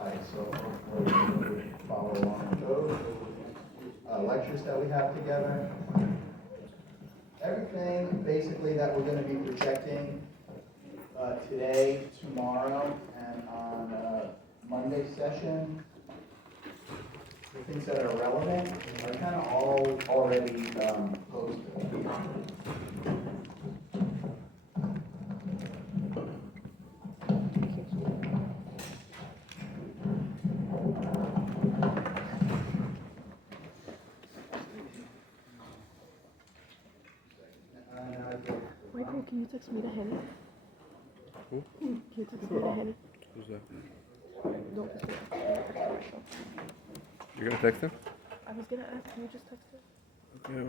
So hopefully you follow along with those lectures that we have together. Everything basically that we're going to be projecting today, tomorrow, and on Monday's session, the things that are relevant are kind of all already posted. Michael, can you text me the Henny? Can you text me the Henny? Who's that? No, just text me. You're gonna text him? I was gonna ask, can you just text it? Okay.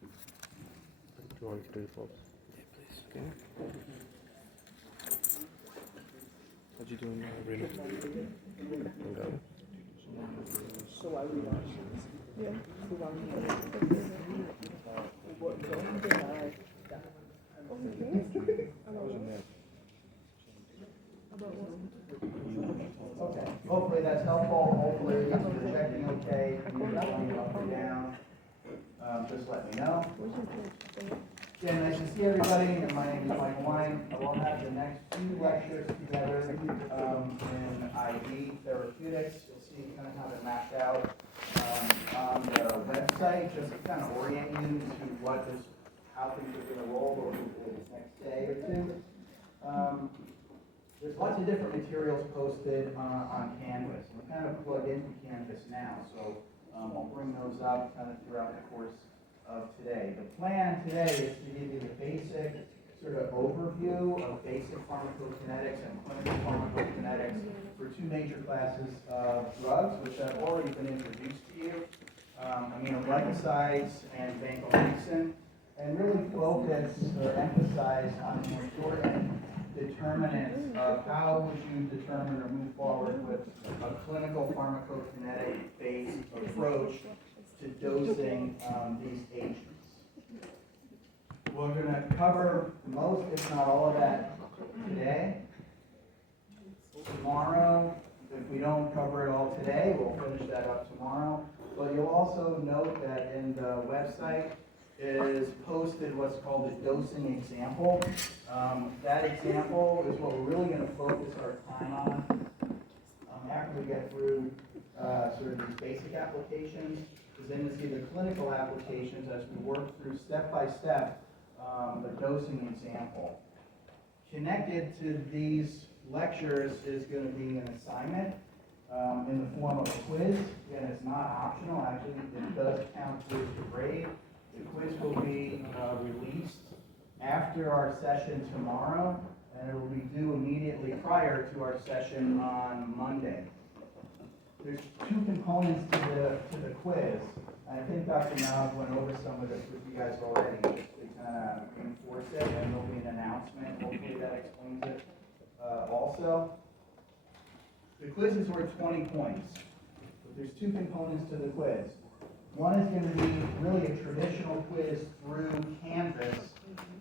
Do you want to play folks? Yeah, please. Okay. How'd you doing, Rena? You got it? So I read on. Yeah. So I read what did I? Okay, hopefully that's helpful. Hopefully you're checking okay, you're going up or down. Just let me know. Yeah, nice to see everybody. My name is Mike Wine. I will have the next two lectures together in IV Therapeutics. You'll see kind of how they're mapped out on the website, just to kind of orient you to how things are going to roll over the next day or two. There's lots of different materials posted on Canvas. We're kind of plugged into Canvas now, so I'll bring those up kind of throughout the course of today. The plan today is to give you the basic sort of overview of basic pharmacokinetics and clinical pharmacokinetics for two major classes of drugs, which have already been introduced to you, aminoglycosides and vancomycin, and really focus or emphasize on the important determinants of how would you determine or move forward with a clinical pharmacokinetic-based approach to dosing these agents. We're going to cover most, if not all of that today. Tomorrow, if we don't cover it all today, we'll finish that up tomorrow. But you'll also note that in the website is posted what's called a dosing example. That example is what we're really going to focus our time on after we get through sort of these basic applications. Because then you'll see the clinical applications as we work through step by step the dosing example. Connected to these lectures is going to be an assignment in the form of a quiz. Again, it's not optional. Actually, it does count towards the grade. The quiz will be released after our session tomorrow, and it will be due immediately prior to our session on Monday. There's two components to the quiz. I think Dr. Nav went over some of this with you guys already, just to kind of reinforce it, and there'll be an announcement, hopefully that explains it also. The quiz is worth 20 points, but there's two components to the quiz. One is going to be really a traditional quiz through Canvas,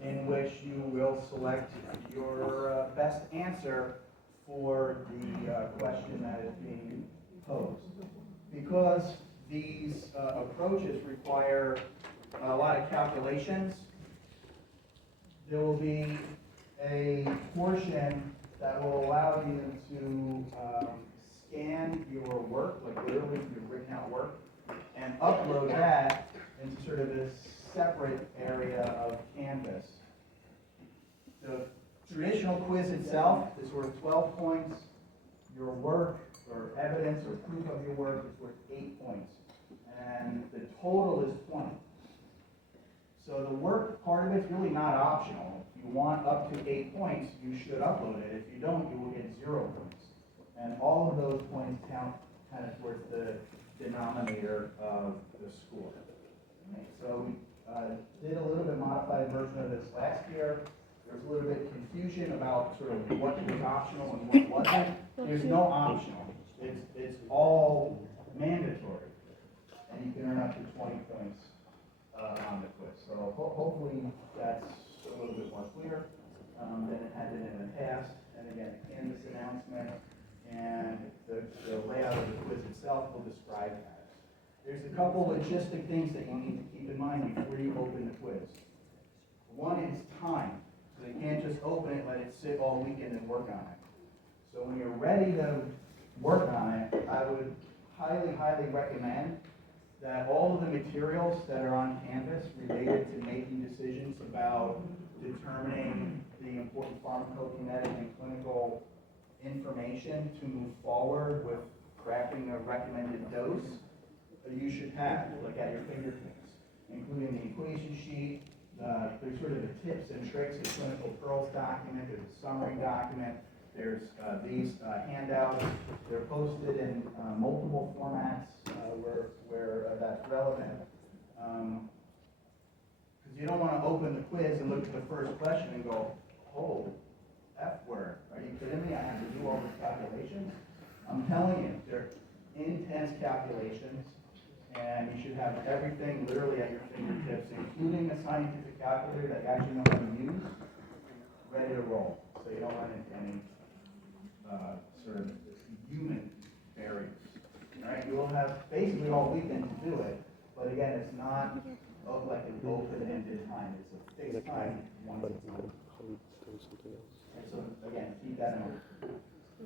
in which you will select your best answer for the question that is being posed. Because these approaches require a lot of calculations, there will be a portion that will allow you to scan your work, like literally your written out work, and upload that into sort of this separate area of Canvas. The traditional quiz itself is worth 12 points. Your work or evidence or proof of your work is worth 8 points. And the total is 20. So the work part of it's really not optional. If you want up to 8 points, you should upload it. If you don't, you will get 0 points. And all of those points count kind of towards the denominator of the score. Okay, so we did a little bit modified version of this last year. There was a little bit of confusion about sort of what was optional and what wasn't. There's no optional. It's all mandatory. And you can earn up to 20 points on the quiz. So hopefully that's a little bit more clear than it had been in the past. And again, Canvas announcement the layout of the quiz itself will describe that. There's a couple logistic things that you need to keep in mind before you open the quiz. One is time. So you can't just open it, let it sit all weekend and work on it. So when you're ready to work on it, I would highly, highly recommend that all of the materials that are on Canvas related to making decisions about determining the important pharmacokinetic and clinical information to move forward with crafting a recommended dose, you should have, like at your fingertips, including the equation sheet. There's sort of the tips and tricks of Clinical Pearls document, there's a summary document, there's these handouts. They're posted in multiple formats where that's relevant. Because you don't want to open the quiz and look at the first question and go, oh, F word, are you kidding me? I have to do all these calculations? I'm telling you, they're intense calculations, and you should have everything literally at your fingertips, including a scientific calculator that you actually know how to use, ready to roll. So you don't run into any sort of human barriers. Right? You will have basically all weekend to do it, but again, it's not like an open-ended time. It's a fixed time once it's done. And so again, keep that in mind.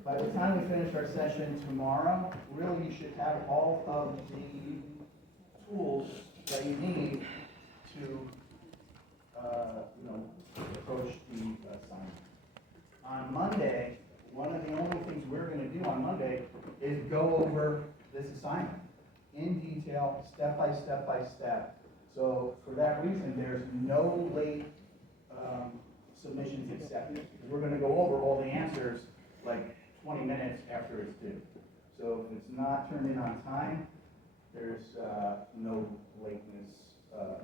By the time we finish our session tomorrow, really you should have all of the tools that you need to approach the assignment. On Monday, one of the only things we're going to do on Monday is go over this assignment in detail, step by step by step. So for that reason, there's no late submissions accepted. We're going to go over all the answers like 20 minutes after it's due. So if it's not turned in on time, there's no lateness,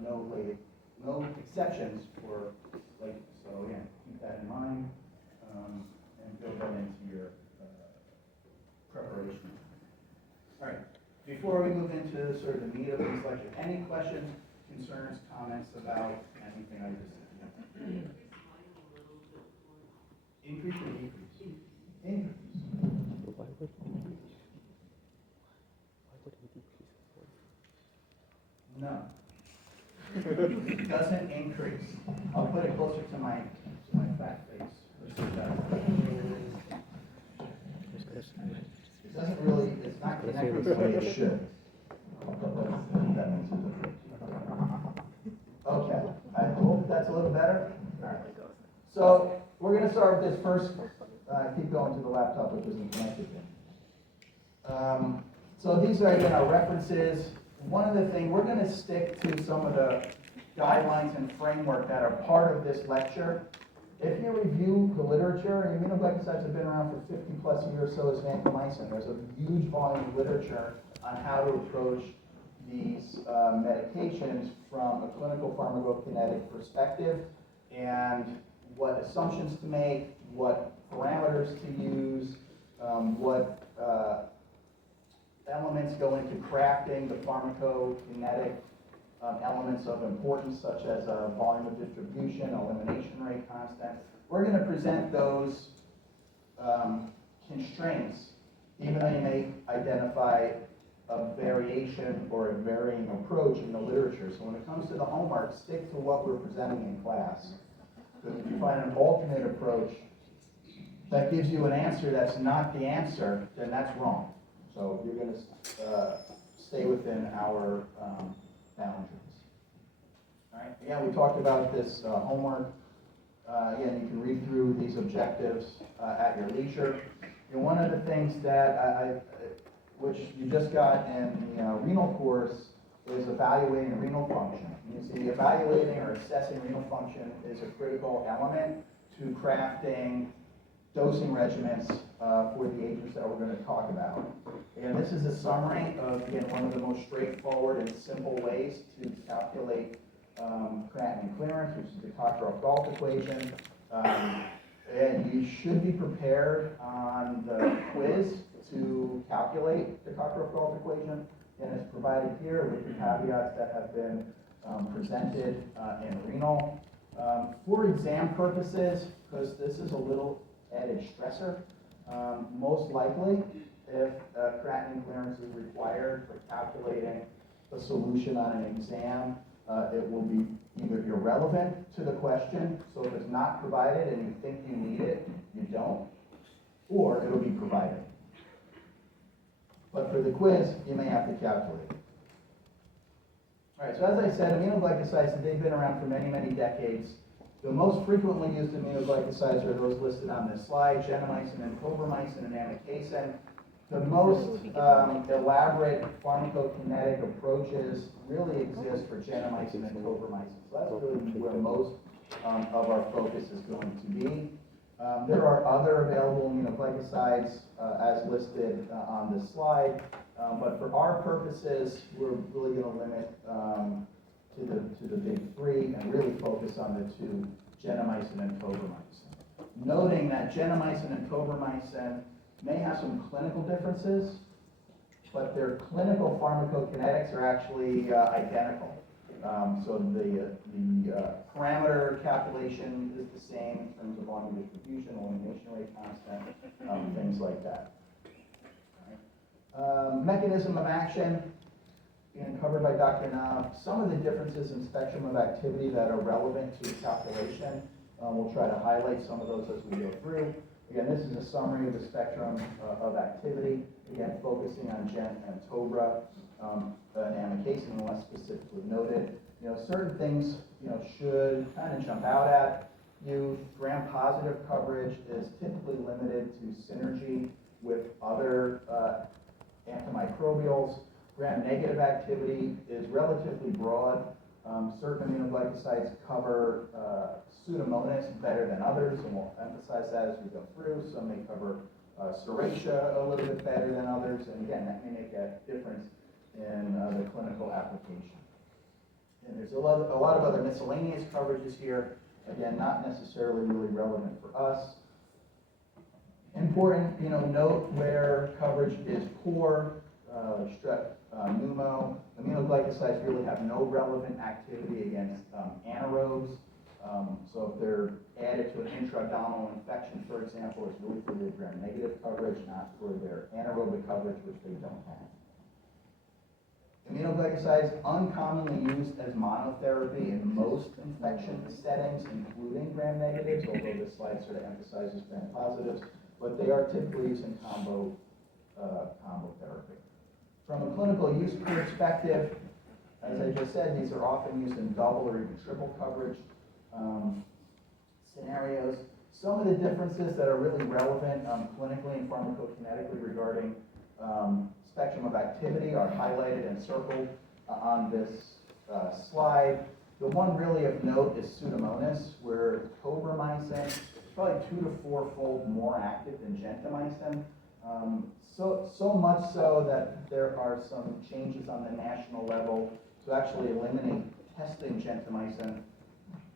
no exceptions for lateness. So again, keep that in mind and build that into your preparation. All right. Before we move into sort of the meat of this lecture, any questions, concerns, comments about anything I just said? Increase or decrease? Increase. Why would he decrease? No. It doesn't increase. I'll put it closer to my fat face. Let's see if that- It doesn't really, it's not connected the way it should. That makes it different. Okay, I hope that's a little better. All right. So we're going to start with this first. Keep going to the laptop, which isn't connected yet. So these are, again, our references. One of the things, we're going to stick to some of the guidelines and framework that are part of this lecture. If you review the literature, immunoglycosides have been around for 50 plus years, so is vancomycin. There's a huge volume of literature on how to approach these medications from a clinical pharmacokinetic perspective and what assumptions to make, what parameters to use, what elements go into crafting the pharmacokinetic elements of importance, such as volume of distribution, elimination rate constant. We're going to present those constraints, even though you may identify a variation or a varying approach in the literature. So when it comes to the homework, stick to what we're presenting in class. Because if you find an alternate approach that gives you an answer that's not the answer, then that's wrong. So you're going to stay within our boundaries. All right. Again, we talked about this homework. Again, you can read through these objectives at your leisure. And one of the things that which you just got in the renal course is evaluating renal function. You see, evaluating or assessing renal function is a critical element to crafting dosing regimens for the agents that we're going to talk about. And this is a summary of, again, one of the most straightforward and simple ways to calculate creatinine clearance, which is the Cockcroft-Gault equation. And you should be prepared on the quiz to calculate the Cockcroft-Gault equation. And it's provided here with the caveats that have been presented in renal. For exam purposes, because this is a little added stressor, most likely if creatinine clearance is required for calculating a solution on an exam, it will be either irrelevant to the question, so if it's not provided and you think you need it, you don't, or it'll be provided. But for the quiz, you may have to calculate it. All right, so as I said, aminoglycosides, they've been around for many, many decades. The most frequently used aminoglycosides are those listed on this slide: gentamicin and tobramycin and amikacin. The most elaborate pharmacokinetic approaches really exist for gentamicin and tobramycin. So that's really where most of our focus is going to be. There are other available aminoglycosides as listed on this slide, but for our purposes, we're really going to limit to the big three and really focus on the two, gentamicin and tobramycin. Noting that gentamicin and tobramycin may have some clinical differences, but their clinical pharmacokinetics are actually identical. So the parameter calculation is the same in terms of volume distribution, elimination rate constant, things like that. Mechanism of action, again, covered by Dr. Nav. Some of the differences in spectrum of activity that are relevant to the calculation, we'll try to highlight some of those as we go through. Again, this is a summary of the spectrum of activity, again, focusing on Gent and Tobra, and amikacin unless specifically noted. Certain things, should kind of jump out at you. Gram-positive coverage is typically limited to synergy with other antimicrobials. Gram-negative activity is relatively broad. Certain aminoglycosides cover Pseudomonas better than others, and we'll emphasize that as we go through. Some may cover Serratia a little bit better than others, and again, that may make a difference in the clinical application. And there's a lot of other miscellaneous coverages here, again, not necessarily really relevant for us. Important, note where coverage is poor, strep pneumo. Aminoglycosides really have no relevant activity against anaerobes. So if they're added to an intra-abdominal infection, for example, it's really for their gram-negative coverage, not for their anaerobic coverage, which they don't have. Aminoglycosides uncommonly used as monotherapy in most infection settings, including gram-negatives, although this slide sort of emphasizes gram-positives, but they are typically used in combo therapy. From a clinical use perspective, as I just said, these are often used in double or even triple coverage scenarios. Some of the differences that are really relevant clinically and pharmacokinetically regarding spectrum of activity are highlighted and circled on this slide. The one really of note is Pseudomonas, where tobramycin is probably 2 to 4-fold more active than gentamicin. So much so that there are some changes on the national level to actually eliminate testing gentamicin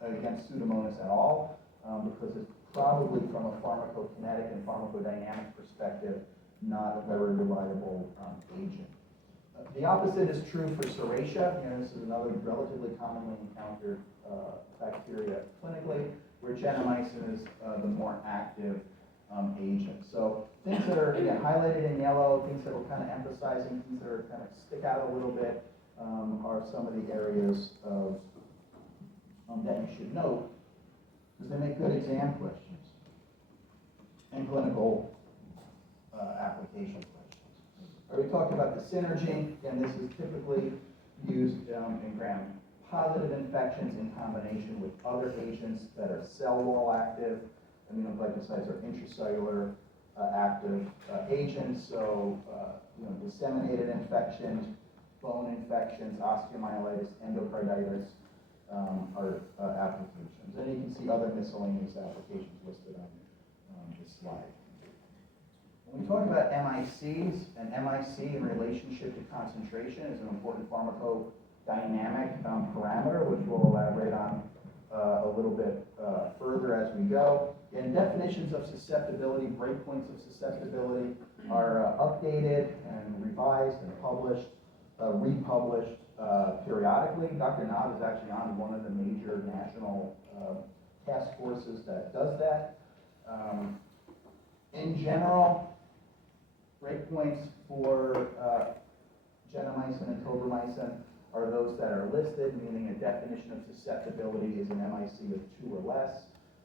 against Pseudomonas at all, because it's probably from a pharmacokinetic and pharmacodynamic perspective not a very reliable agent. The opposite is true for Serratia. This is another relatively commonly encountered bacteria clinically, where gentamicin is the more active agent. So things that are, again, highlighted in yellow, things that we're kind of emphasizing, things that are kind of stick out a little bit, are some of the areas of that you should note, because they make good exam questions and clinical application questions. We talked about the synergy, and this is typically used in gram-positive infections in combination with other agents that are cell wall active. Aminoglycosides are intracellular active agents, so disseminated infections, bone infections, osteomyelitis, endocarditis are applications. And you can see other miscellaneous applications listed on this slide. When we talk about MICs, an MIC in relationship to concentration is an important pharmacodynamic parameter, which we'll elaborate on a little bit further as we go. And definitions of susceptibility, breakpoints of susceptibility are updated and revised and published, republished periodically. Dr. Nav is actually on one of the major national task forces that does that. In general, breakpoint breakpoints for gentamicin and tobramycin are those that are listed, meaning a definition of susceptibility is an MIC of 2 or less.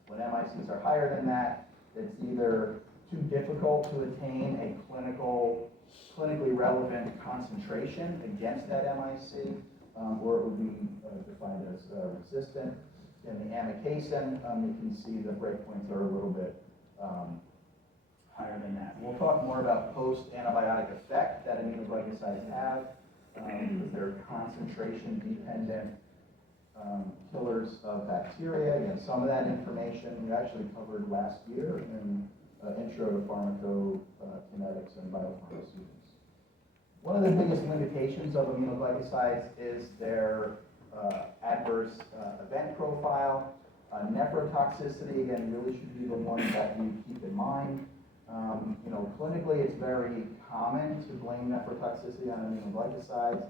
When MICs are higher than that, it's either too difficult to attain a clinically relevant concentration against that MIC, or it would be defined as resistant. In the amikacin, you can see the breakpoints are a little bit higher than that. We'll talk more about post-antibiotic effect that aminoglycosides have, because they're concentration-dependent killers of bacteria. Again, some of that information we actually covered last year in Intro to Pharmacokinetics and Biopharmaceuticals. One of the biggest limitations of aminoglycosides is their adverse event profile. Nephrotoxicity, again, really should be the one that you keep in mind. Clinically, it's very common to blame nephrotoxicity on aminoglycosides,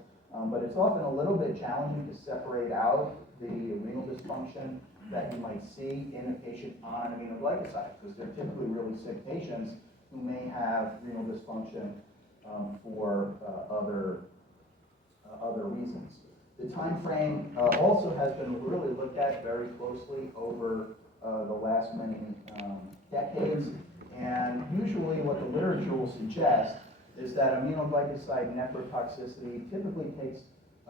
but it's often a little bit challenging to separate out the renal dysfunction that you might see in a patient on an aminoglycoside, because they're typically really sick patients who may have renal dysfunction for other reasons. The time frame also has been really looked at very closely over the last many decades, and usually what the literature will suggest is that aminoglycoside nephrotoxicity typically takes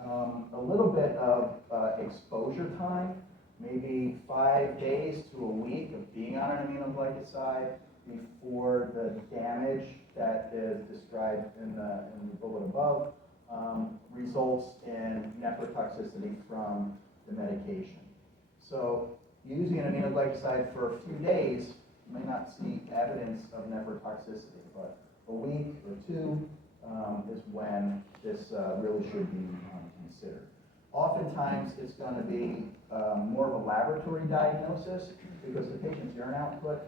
a little bit of exposure time, maybe 5 days to a week of being on an aminoglycoside before the damage that is described in the bullet above results in nephrotoxicity from the medication. So using an aminoglycoside for a few days, you may not see evidence of nephrotoxicity, but a week or two is when this really should be considered. Oftentimes, it's going to be more of a laboratory diagnosis because the patient's urine output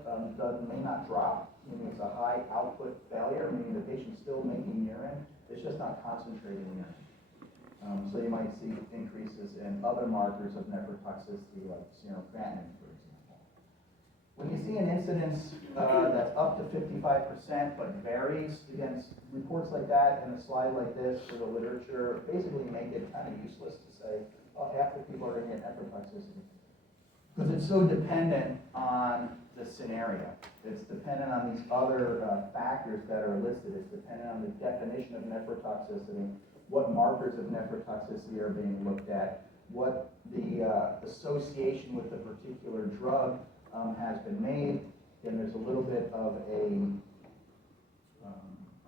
may not drop, meaning it's a high output failure, meaning the patient's still making urine, it's just not concentrating urine. So you might see increases in other markers of nephrotoxicity like serum creatinine, for example. When you see an incidence that's up to 55% but varies, again, reports like that and a slide like this for the literature basically make it kind of useless to say, oh, half the people are going to get nephrotoxicity. Because it's so dependent on the scenario. It's dependent on these other factors that are listed. It's dependent on the definition of nephrotoxicity, what markers of nephrotoxicity are being looked at, what the association with the particular drug has been made. Again, there's a little bit of a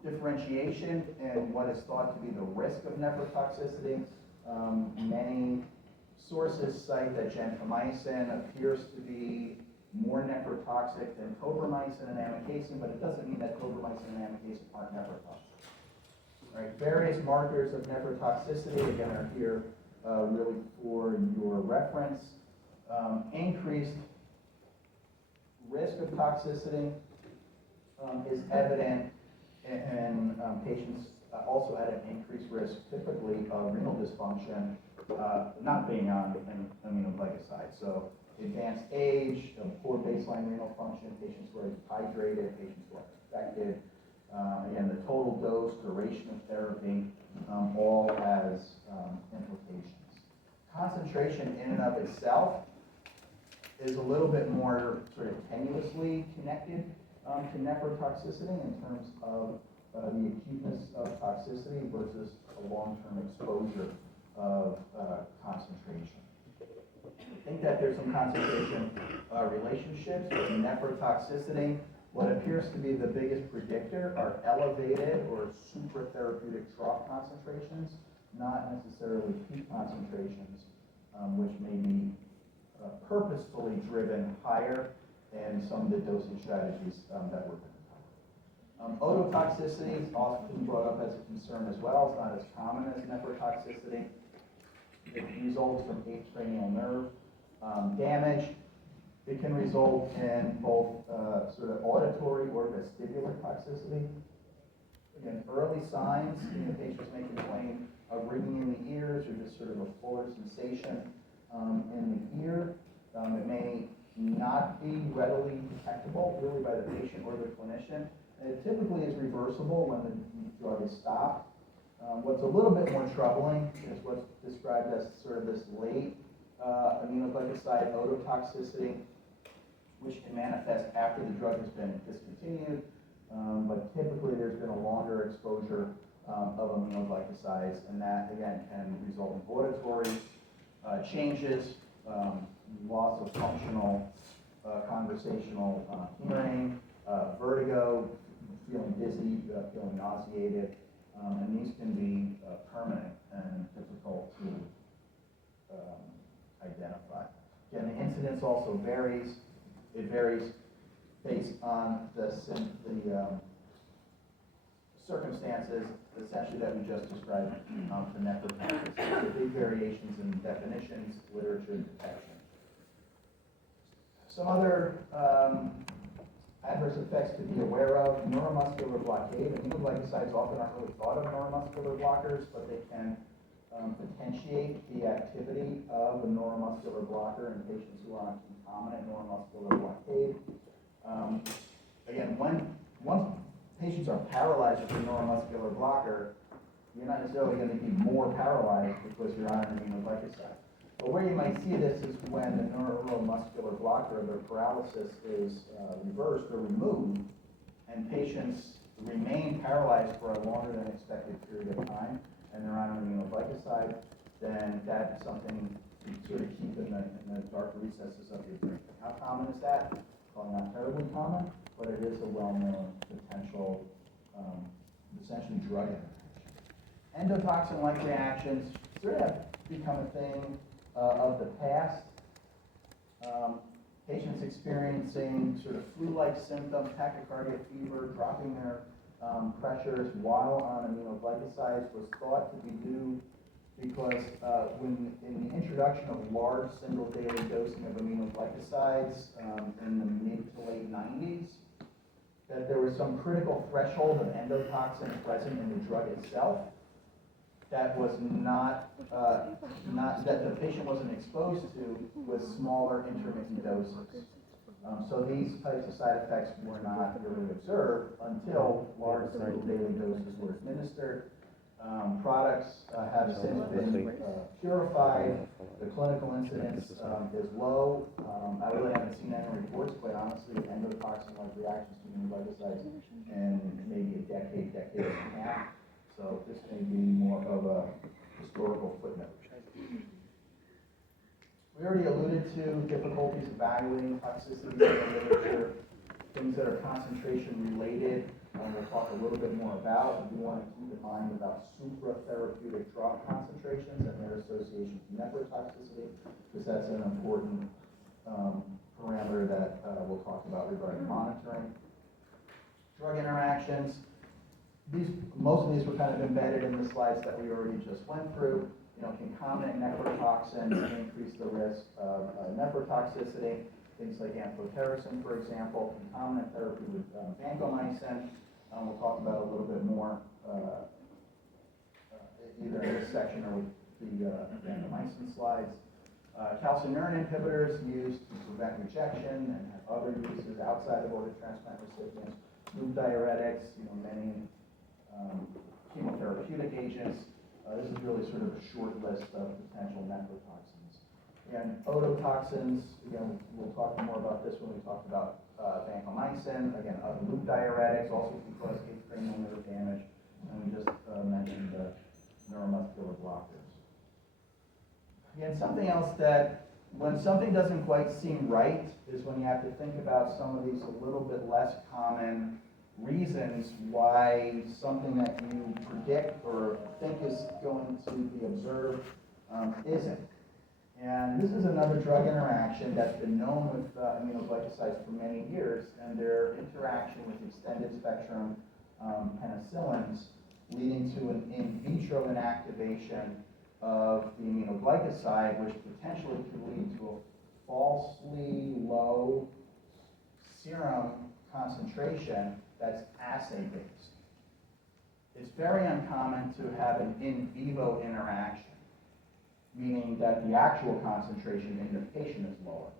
differentiation in what is thought to be the risk of nephrotoxicity. Many sources cite that gentamicin appears to be more nephrotoxic than tobramycin and amikacin, but it doesn't mean that tobramycin and amikacin aren't nephrotoxic. Right? Various markers of nephrotoxicity, again, are here really for your reference. Increased risk of toxicity is evident in patients also at an increased risk, typically of renal dysfunction, not being on an aminoglycoside. So advanced age, poor baseline renal function, patients who are dehydrated, patients who are infected. Again, the total dose, duration of therapy, all has implications. Concentration in and of itself is a little bit more sort of tenuously connected to nephrotoxicity in terms of the acuteness of toxicity versus a long-term exposure of concentration. I think that there's some concentration relationships with nephrotoxicity. What appears to be the biggest predictor are elevated or supratherapeutic trough concentrations, not necessarily peak concentrations, which may be purposefully driven higher in some of the dosing strategies that we're going to cover. Ototoxicity is often brought up as a concern as well. It's not as common as nephrotoxicity. It results from cranial nerve damage. It can result in both sort of auditory or vestibular toxicity. Again, early signs, patients may complain of ringing in the ears or just sort of a fuller sensation in the ear. It may not be readily detectable really by the patient or the clinician. It typically is reversible when the drug is stopped. What's a little bit more troubling is what's described as sort of this late aminoglycoside ototoxicity, which can manifest after the drug has been discontinued, but typically there's been a longer exposure of aminoglycosides, and that again can result in auditory changes, loss of functional conversational hearing, vertigo, feeling dizzy, feeling nauseated, and these can be permanent and difficult to identify. Again, the incidence also varies. It varies based on the circumstances, essentially that we just described for nephrotoxicity. So big variations in definitions, literature, detection. Some other adverse effects to be aware of: neuromuscular blockade. Aminoglycosides often aren't really thought of neuromuscular blockers, but they can potentiate the activity of a neuromuscular blocker in patients who are on concomitant neuromuscular blockade. Again, once patients are paralyzed with a neuromuscular blocker, you're not necessarily going to be more paralyzed because you're on an aminoglycoside. But where you might see this is when the neuromuscular blocker, their paralysis is reversed or removed, and patients remain paralyzed for a longer than expected period of time, and they're on an aminoglycoside, then that's something to sort of keep in the dark recesses of your brain. How common is that? Probably not terribly common, but it is a well-known potential, essentially drug interaction. Endotoxin-like reactions sort of have become a thing of the past. Patients experiencing sort of flu-like symptoms, tachycardia, fever, dropping their pressures while on aminoglycosides was thought to be due because when in the introduction of large single daily dosing of aminoglycosides in the mid to late 90s, that there was some critical threshold of endotoxin present in the drug itself that was not that the patient wasn't exposed to with smaller intermittent doses. So these types of side effects were not really observed until large single daily doses were administered. Products have since been purified. The clinical incidence is low. I really haven't seen any reports, quite honestly, of endotoxin-like reactions to aminoglycosides in maybe a decade and a half. So this may be more of a historical footnote. We already alluded to difficulties evaluating toxicity in the literature, things that are concentration related. We'll talk a little bit more about. We want to keep in mind about supratherapeutic drug concentrations and their association with nephrotoxicity, because that's an important parameter that we'll talk about regarding monitoring. Drug interactions. Most of these were kind of embedded in the slides that we already just went through. Concomitant nephrotoxins increase the risk of nephrotoxicity. Things like amphotericin, for example, concomitant therapy with vancomycin. We'll talk about a little bit more either in this section or with the vancomycin slides. Calcineurin inhibitors used to prevent rejection and have other uses outside of organ transplant recipients. Loop diuretics, many chemotherapeutic agents. This is really sort of a short list of potential nephrotoxins. Again, ototoxins, we'll talk more about this when we talk about vancomycin. Again, other loop diuretics also can cause cranial nerve damage. And we just mentioned the neuromuscular blockers. Again, something else that, when something doesn't quite seem right, is when you have to think about some of these a little bit less common reasons why something that you predict or think is going to be observed isn't. And this is another drug interaction that's been known with aminoglycosides for many years, and their interaction with extended spectrum penicillins, leading to an in vitro inactivation of the aminoglycoside, which potentially could lead to a falsely low serum concentration that's assay-based. It's very uncommon to have an in vivo interaction, meaning that the actual concentration in the patient is lower.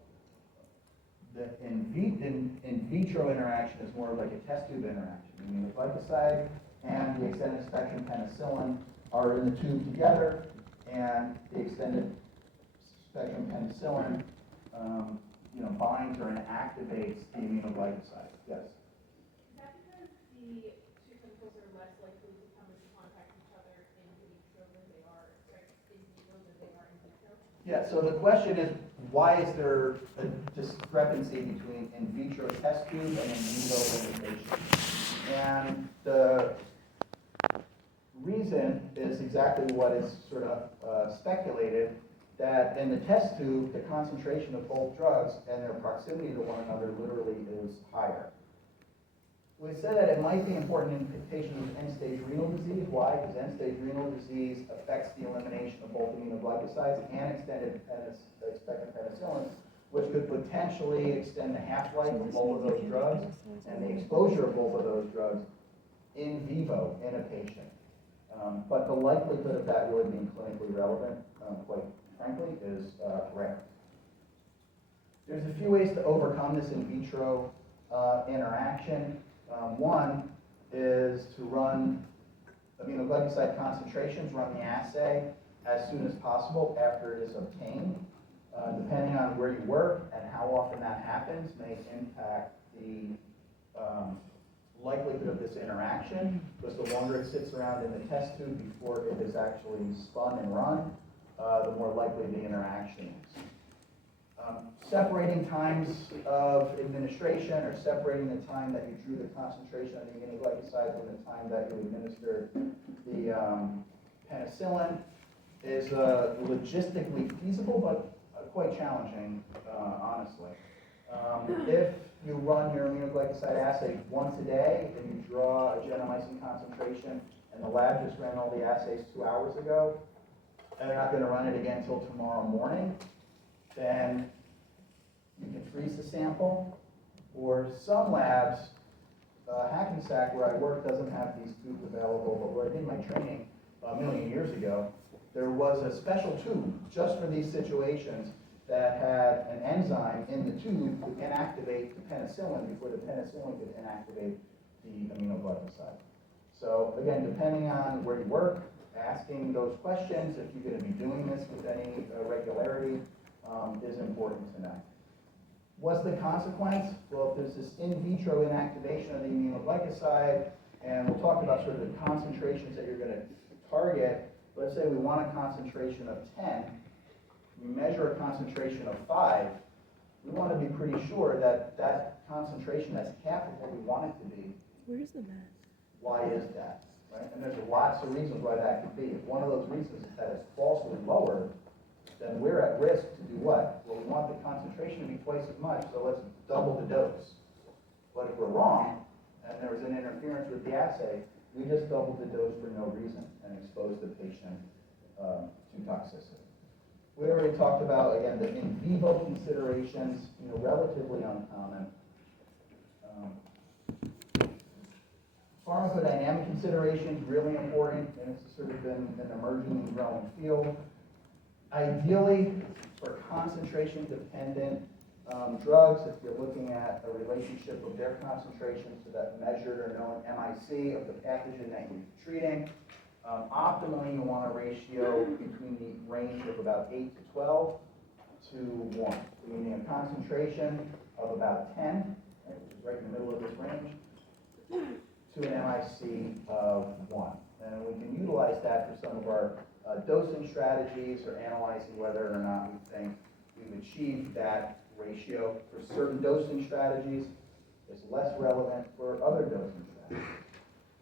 The in vitro interaction is more like a test tube interaction. Aminoglycoside and the extended spectrum penicillin are in the tube together, and the extended spectrum penicillin, binds or inactivates the aminoglycoside. Yes. Is that because the two chemicals are less likely to come into contact with each other in vitro than they are, sorry, in vivo than they are in vitro? Yeah, so the question is, why is there a discrepancy between in vitro test tube and in vivo limitation? And the reason is exactly what is sort of speculated, that in the test tube, the concentration of both drugs and their proximity to one another literally is higher. We said that it might be important in patients with end-stage renal disease. Why? Because end-stage renal disease affects the elimination of both aminoglycosides and extended spectrum penicillin, which could potentially extend the half-life of both of those drugs and the exposure of both of those drugs in vivo in a patient. But the likelihood of that really being clinically relevant, quite frankly, is rare. There's a few ways to overcome this in vitro interaction. One is to run aminoglycoside concentrations, run the assay as soon as possible after it is obtained. Depending on where you work and how often that happens may impact the likelihood of this interaction, because the longer it sits around in the test tube before it is actually spun and run, the more likely the interaction is. Separating times of administration, or separating the time that you drew the concentration of the aminoglycoside from the time that you administered the penicillin is logistically feasible, but quite challenging, honestly. If you run your aminoglycoside assay once a day and you draw a gentamicin concentration and the lab just ran all the assays 2 hours ago, and they're not going to run it again until tomorrow morning, then you can freeze the sample. Or some labs, Hackensack, where I work, doesn't have these tubes available, but where I did my training a million years ago, there was a special tube just for these situations that had an enzyme in the tube to inactivate the penicillin before the penicillin could inactivate the aminoglycoside. So again, depending on where you work, asking those questions, if you're going to be doing this with any regularity, is important to know. What's the consequence? Well, if there's this in vitro inactivation of the aminoglycoside, and we'll talk about sort of the concentrations that you're going to target. Let's say we want a concentration of 10. We measure a concentration of 5. We want to be pretty sure that that concentration, that's half of what we want it to be. Where's the mat? Why is that? Right? And there's lots of reasons why that could be. If one of those reasons is that it's falsely lowered, then we're at risk to do what? Well, we want the concentration to be twice as much, so let's double the dose. But if we're wrong, and there was an interference with the assay, we just doubled the dose for no reason and exposed the patient to toxicity. We already talked about, again, the in vivo considerations, relatively uncommon. Pharmacodynamic considerations, really important, and it's sort of been an emerging and growing field. Ideally, for concentration-dependent drugs, if you're looking at a relationship of their concentration to that measured or known MIC of the pathogen that you're treating, optimally you want a ratio between the range of about 8 to 12 to 1, meaning a concentration of about 10, right, which is right in the middle of this range, to an MIC of 1. And we can utilize that for some of our dosing strategies or analyzing whether or not we think we've achieved that ratio. For certain dosing strategies, it's less relevant for other dosing strategies.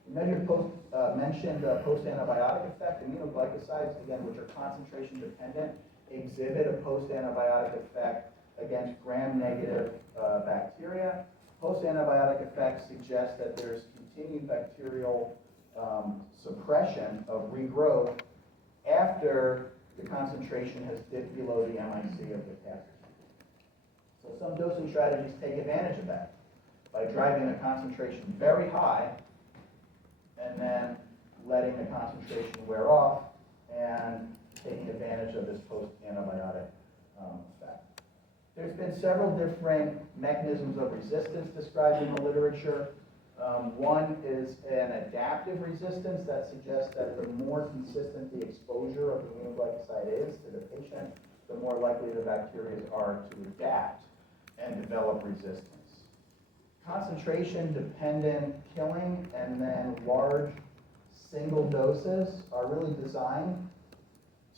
We mentioned post-antibiotic effect. Aminoglycosides, again, which are concentration dependent, exhibit a post-antibiotic effect against gram-negative bacteria. Post-antibiotic effects suggest that there's continued bacterial suppression of regrowth after the concentration has dipped below the MIC of the pathogen. So some dosing strategies take advantage of that by driving the concentration very high and then letting the concentration wear off and taking advantage of this post-antibiotic effect. There's been several different mechanisms of resistance described in the literature. One is an adaptive resistance that suggests that the more consistent the exposure of the aminoglycoside is to the patient, the more likely the bacteria are to adapt and develop resistance. Concentration-dependent killing and then large single doses are really designed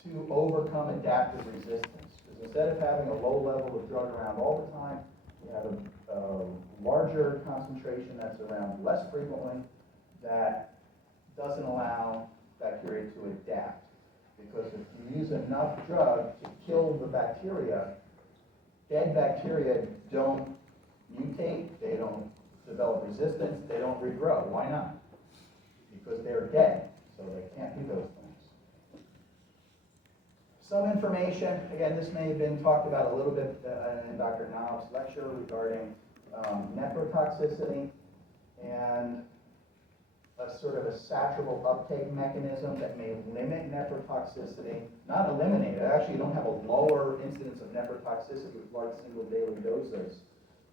to overcome adaptive resistance. Because instead of having a low level of drug around all the time, you have a larger concentration that's around less frequently that doesn't allow bacteria to adapt. Because if you use enough drug to kill the bacteria, dead bacteria don't mutate, they don't develop resistance, they don't regrow. Why not? Because they're dead, so they can't do those things. Some information, again, this may have been talked about a little bit in Dr. Knob's lecture regarding nephrotoxicity and a sort of a saturable uptake mechanism that may limit nephrotoxicity, not eliminate it. Actually, you don't have a lower incidence of nephrotoxicity with large single daily doses,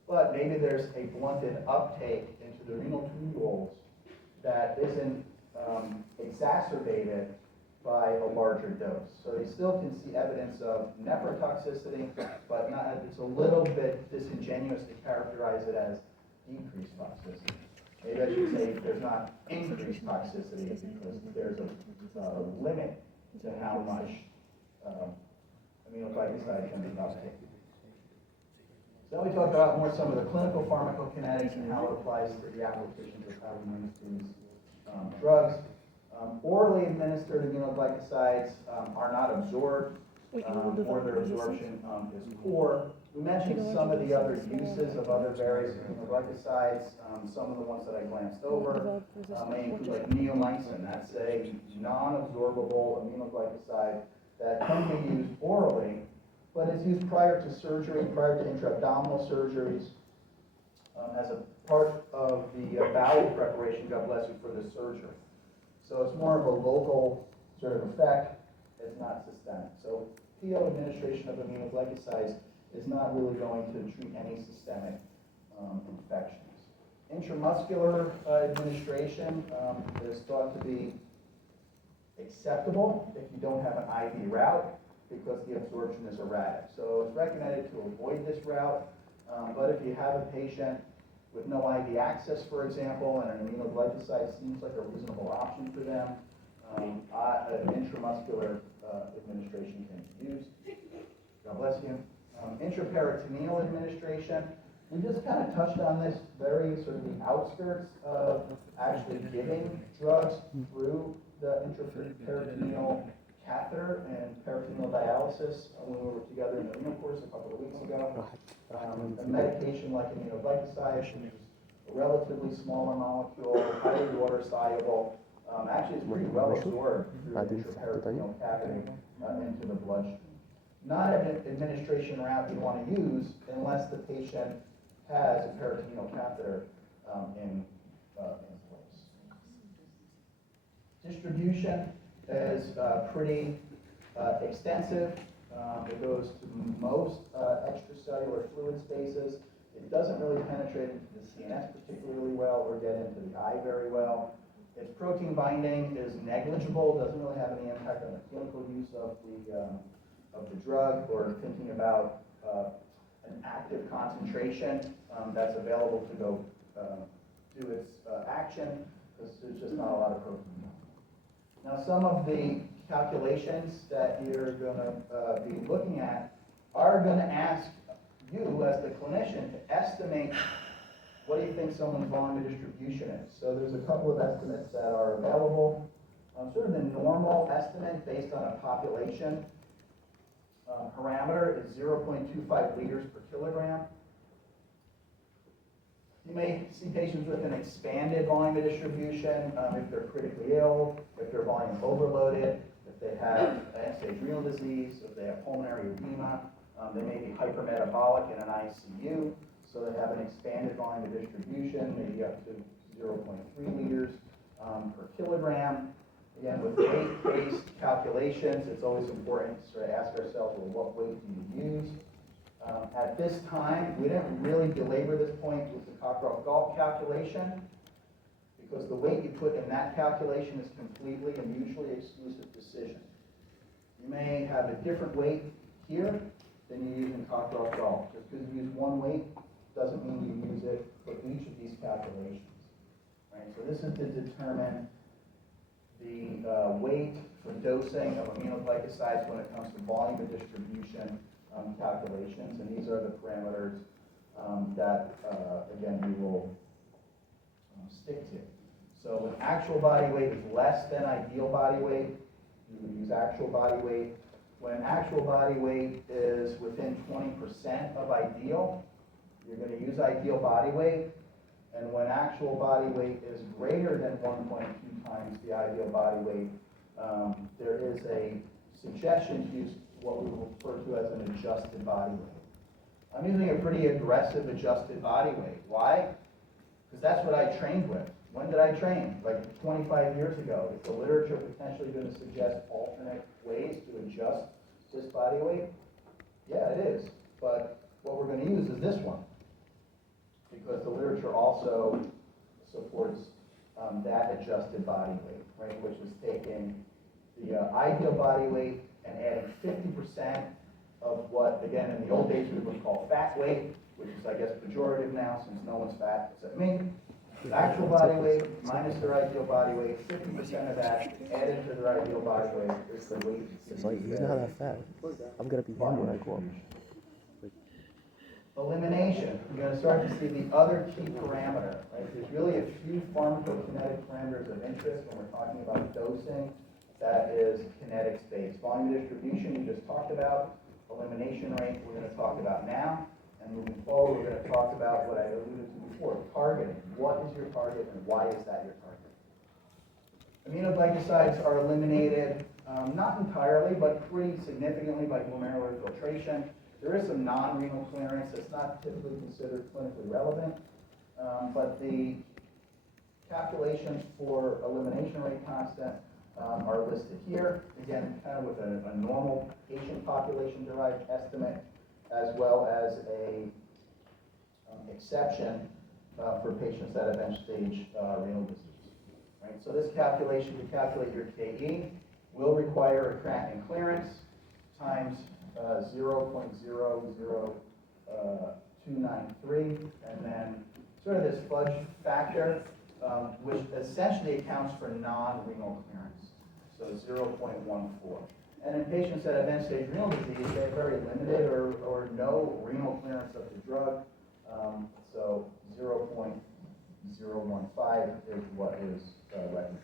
but maybe there's a blunted uptake into the renal tubules that isn't exacerbated by a larger dose. So you still can see evidence of nephrotoxicity, but not, it's a little bit disingenuous to characterize it as decreased toxicity. Maybe I should say there's not increased toxicity because there's a limit to how much aminoglycoside can be uptaken. So then we talk about more some of the clinical pharmacokinetics and how it applies to the applications of how we use these drugs. Orally administered aminoglycosides are not absorbed, or their absorption is poor. We mentioned some of the other uses of other various aminoglycosides. Some of the ones that I glanced over may include like neomycin. That's a non-absorbable aminoglycoside that can be used orally, but it's used prior to surgery, prior to intra-abdominal surgeries, as a part of the bowel preparation, God bless you, for the surgery. So it's more of a local sort of effect. It's not systemic. So PO administration of aminoglycosides is not really going to treat any systemic infections. Intramuscular administration is thought to be acceptable if you don't have an IV route because the absorption is erratic. So it's recommended to avoid this route, but if you have a patient with no IV access, for example, and an aminoglycoside seems like a reasonable option for them, an intramuscular administration can be used. God bless you. Intraperitoneal administration, we just kind of touched on this very sort of the outskirts of actually giving drugs through the intraperitoneal catheter and peritoneal dialysis when we were together in the renal course a couple of weeks ago. A medication like aminoglycoside is a relatively smaller molecule, highly water soluble. Actually, it's pretty well absorbed through the intraperitoneal cavity into the bloodstream. Not an administration route you want to use unless the patient has a peritoneal catheter in place. Distribution is pretty extensive. It goes to most extracellular fluid spaces. It doesn't really penetrate into the CNS particularly well or get into the eye very well. Its protein binding is negligible, doesn't really have any impact on the clinical use of the drug or thinking about an active concentration that's available to go do its action because there's just not a lot of protein. Now, some of the calculations that you're going to be looking at are going to ask you as the clinician to estimate what do you think someone's volume of distribution is. So there's a couple of estimates that are available. Sort of the normal estimate based on a population parameter is 0.25 liters per kilogram. You may see patients with an expanded volume of distribution if they're critically ill, if they're volume overloaded, if they have end-stage renal disease, if they have pulmonary edema, they may be hypermetabolic in an ICU, so they have an expanded volume of distribution, maybe up to 0.3 liters per kilogram. Again, with weight-based calculations, it's always important to sort of ask ourselves, well, what weight do you use? At this time, we didn't really belabor this point with the Cockcroft-Gault calculation, because the weight you put in that calculation is completely and mutually exclusive decision. You may have a different weight here than you use in Cockcroft-Gault. Just because you use one weight doesn't mean you use it for each of these calculations. Right? So this is to determine the weight for dosing of aminoglycosides when it comes to volume of distribution calculations, and these are the parameters that, again, we will stick to. So when actual body weight is less than ideal body weight, you would use actual body weight. When actual body weight is within 20% of ideal, you're going to use ideal body weight. And when actual body weight is greater than 1.2 times the ideal body weight, there is a suggestion to use what we refer to as an adjusted body weight. I'm using a pretty aggressive adjusted body weight. Why? Because that's what I trained with. When did I train? Like 25 years ago. Is the literature potentially going to suggest alternate ways to adjust this body weight? Yeah, it is. But what we're going to use is this one, because the literature also supports that adjusted body weight, right, which is taking the ideal body weight and adding 50% of what, again, in the old days we would call fat weight, which is, I guess, pejorative now since no one's fat except me. The actual body weight minus their ideal body weight, 50% of that added to their ideal body weight is the weight. It's like, he's not that fat. I'm gonna be him when I grow up. Elimination, you're going to start to see the other key parameter, right? There's really a few pharmacokinetic parameters of interest when we're talking about dosing. That is kinetics based. Volume distribution, you just talked about. Elimination rate, we're going to talk about now. And moving forward, we're going to talk about what I alluded to before, targeting. What is your target and why is that your target? Aminoglycosides are eliminated, not entirely, but pretty significantly by glomerular filtration. There is some non-renal clearance. It's not typically considered clinically relevant, but the calculations for elimination rate constant are listed here. Again, kind of with a normal patient population derived estimate, as well as a exception for patients that have end-stage renal disease. Right? So this calculation to calculate your KE will require a creatinine clearance times 0.00293, and then sort of this fudge factor, which essentially accounts for non-renal clearance, so 0.14. And in patients that have end-stage renal disease, they have very limited or no renal clearance of the drug, so 0.015 is what is recommended.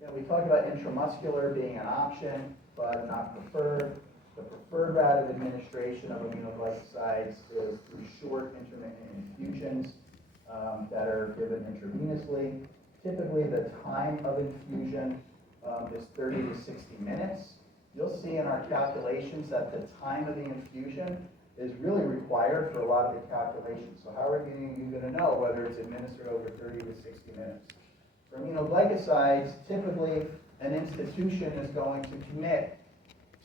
Yeah, we talked about intramuscular being an option, but not preferred. The preferred route of administration of aminoglycosides is through short intermittent infusions that are given intravenously. Typically, the time of infusion is 30 to 60 minutes. You'll see in our calculations that the time of the infusion is really required for a lot of the calculations. So how are you going to know whether it's administered over 30 to 60 minutes? For aminoglycosides, typically an institution is going to commit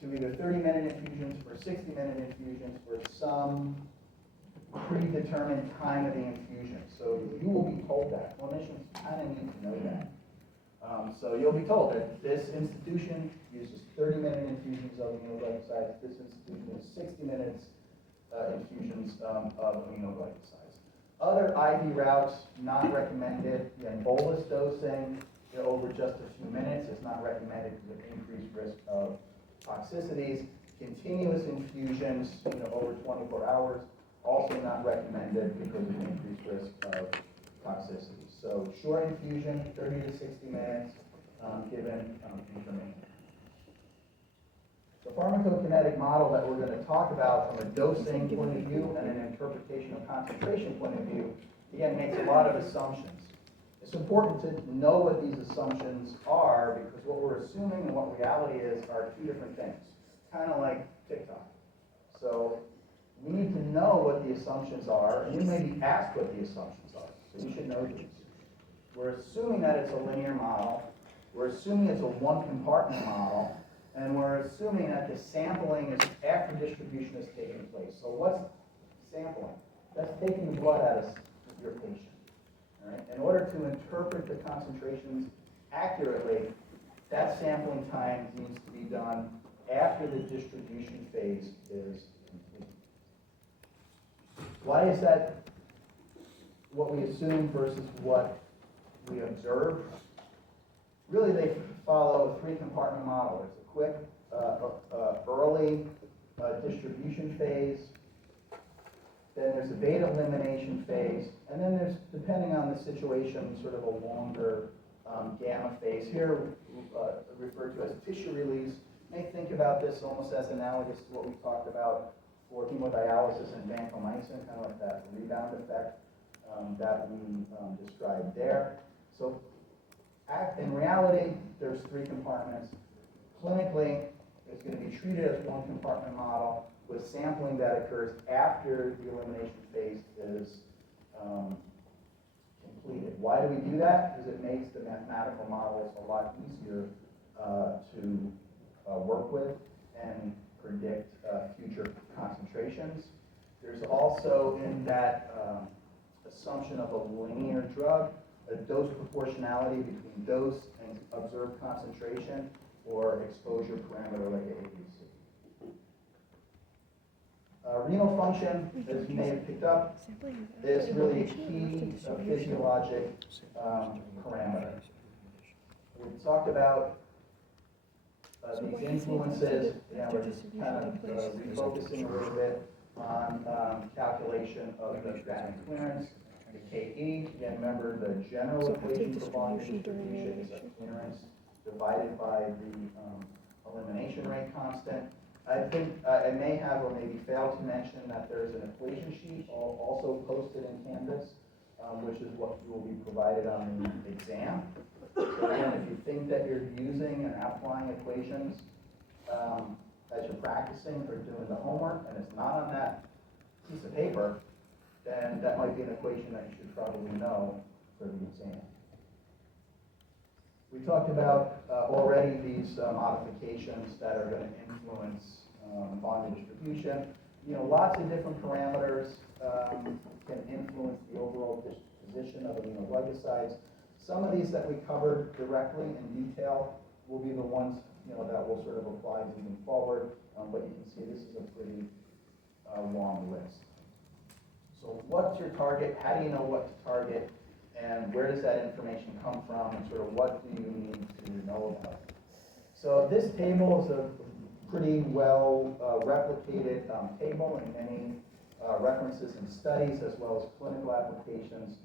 to either 30-minute infusions or 60-minute infusions for some predetermined time of the infusion. So you will be told that. Clinicians kind of need to know that. So you'll be told that this institution uses 30-minute infusions of aminoglycosides. This institution is 60 minutes infusions of aminoglycosides. Other IV routes not recommended. Again, bolus dosing over just a few minutes is not recommended because of increased risk of toxicities. Continuous infusions, over 24 hours, also not recommended because of increased risk of toxicity. So short infusion, 30 to 60 minutes, given information. The pharmacokinetic model that we're going to talk about from a dosing point of view and an interpretation of concentration point of view, again, makes a lot of assumptions. It's important to know what these assumptions are because what we're assuming and what reality is are two different things. Kind of like TikTok. So we need to know what the assumptions are, and we may be asked what the assumptions are. So we should know these. We're assuming that it's a linear model. We're assuming it's a one-compartment model. And we're assuming that the sampling is after distribution has taken place. So what's sampling? That's taking blood out of your patient. All right? In order to interpret the concentrations accurately, that sampling time needs to be done after the distribution phase is complete. Why is that what we assume versus what we observe? Really, they follow a three-compartment model. There's a quick, early distribution phase, then there's a beta elimination phase, and then there's, depending on the situation, sort of a longer gamma phase. Here, referred to as tissue release. You may think about this almost as analogous to what we talked about for hemodialysis and vancomycin, kind of like that rebound effect that we described there. So in reality, there's three compartments. Clinically, it's going to be treated as one compartment model with sampling that occurs after the elimination phase is completed. Why do we do that? Because it makes the mathematical models a lot easier to work with and predict future concentrations. There's also in that assumption of a linear drug, a dose proportionality between dose and observed concentration or exposure parameter like ABC. Renal function, as you may have picked up, is really a key physiologic parameter. We talked about these influences. We're just kind of refocusing a little bit on calculation of the creatinine clearance. The KE, again, remember the general equation for volume distribution is a clearance divided by the elimination rate constant. I think I may have or maybe failed to mention that there's an equation sheet also posted in Canvas, which is what you will be provided on the exam. So again, if you think that you're using and applying equations as you're practicing or doing the homework, and it's not on that piece of paper, then that might be an equation that you should probably know for the exam. We talked about already these modifications that are going to influence volume distribution. You know, lots of different parameters can influence the overall disposition of aminoglycosides. Some of these that we covered directly in detail will be the ones that will sort of apply moving forward. But you can see this is a pretty long list. So what's your target? How do you know what to target? And where does that information come from? And sort of what do you need to know about it? So this table is a pretty well replicated table in many references and studies as well as clinical applications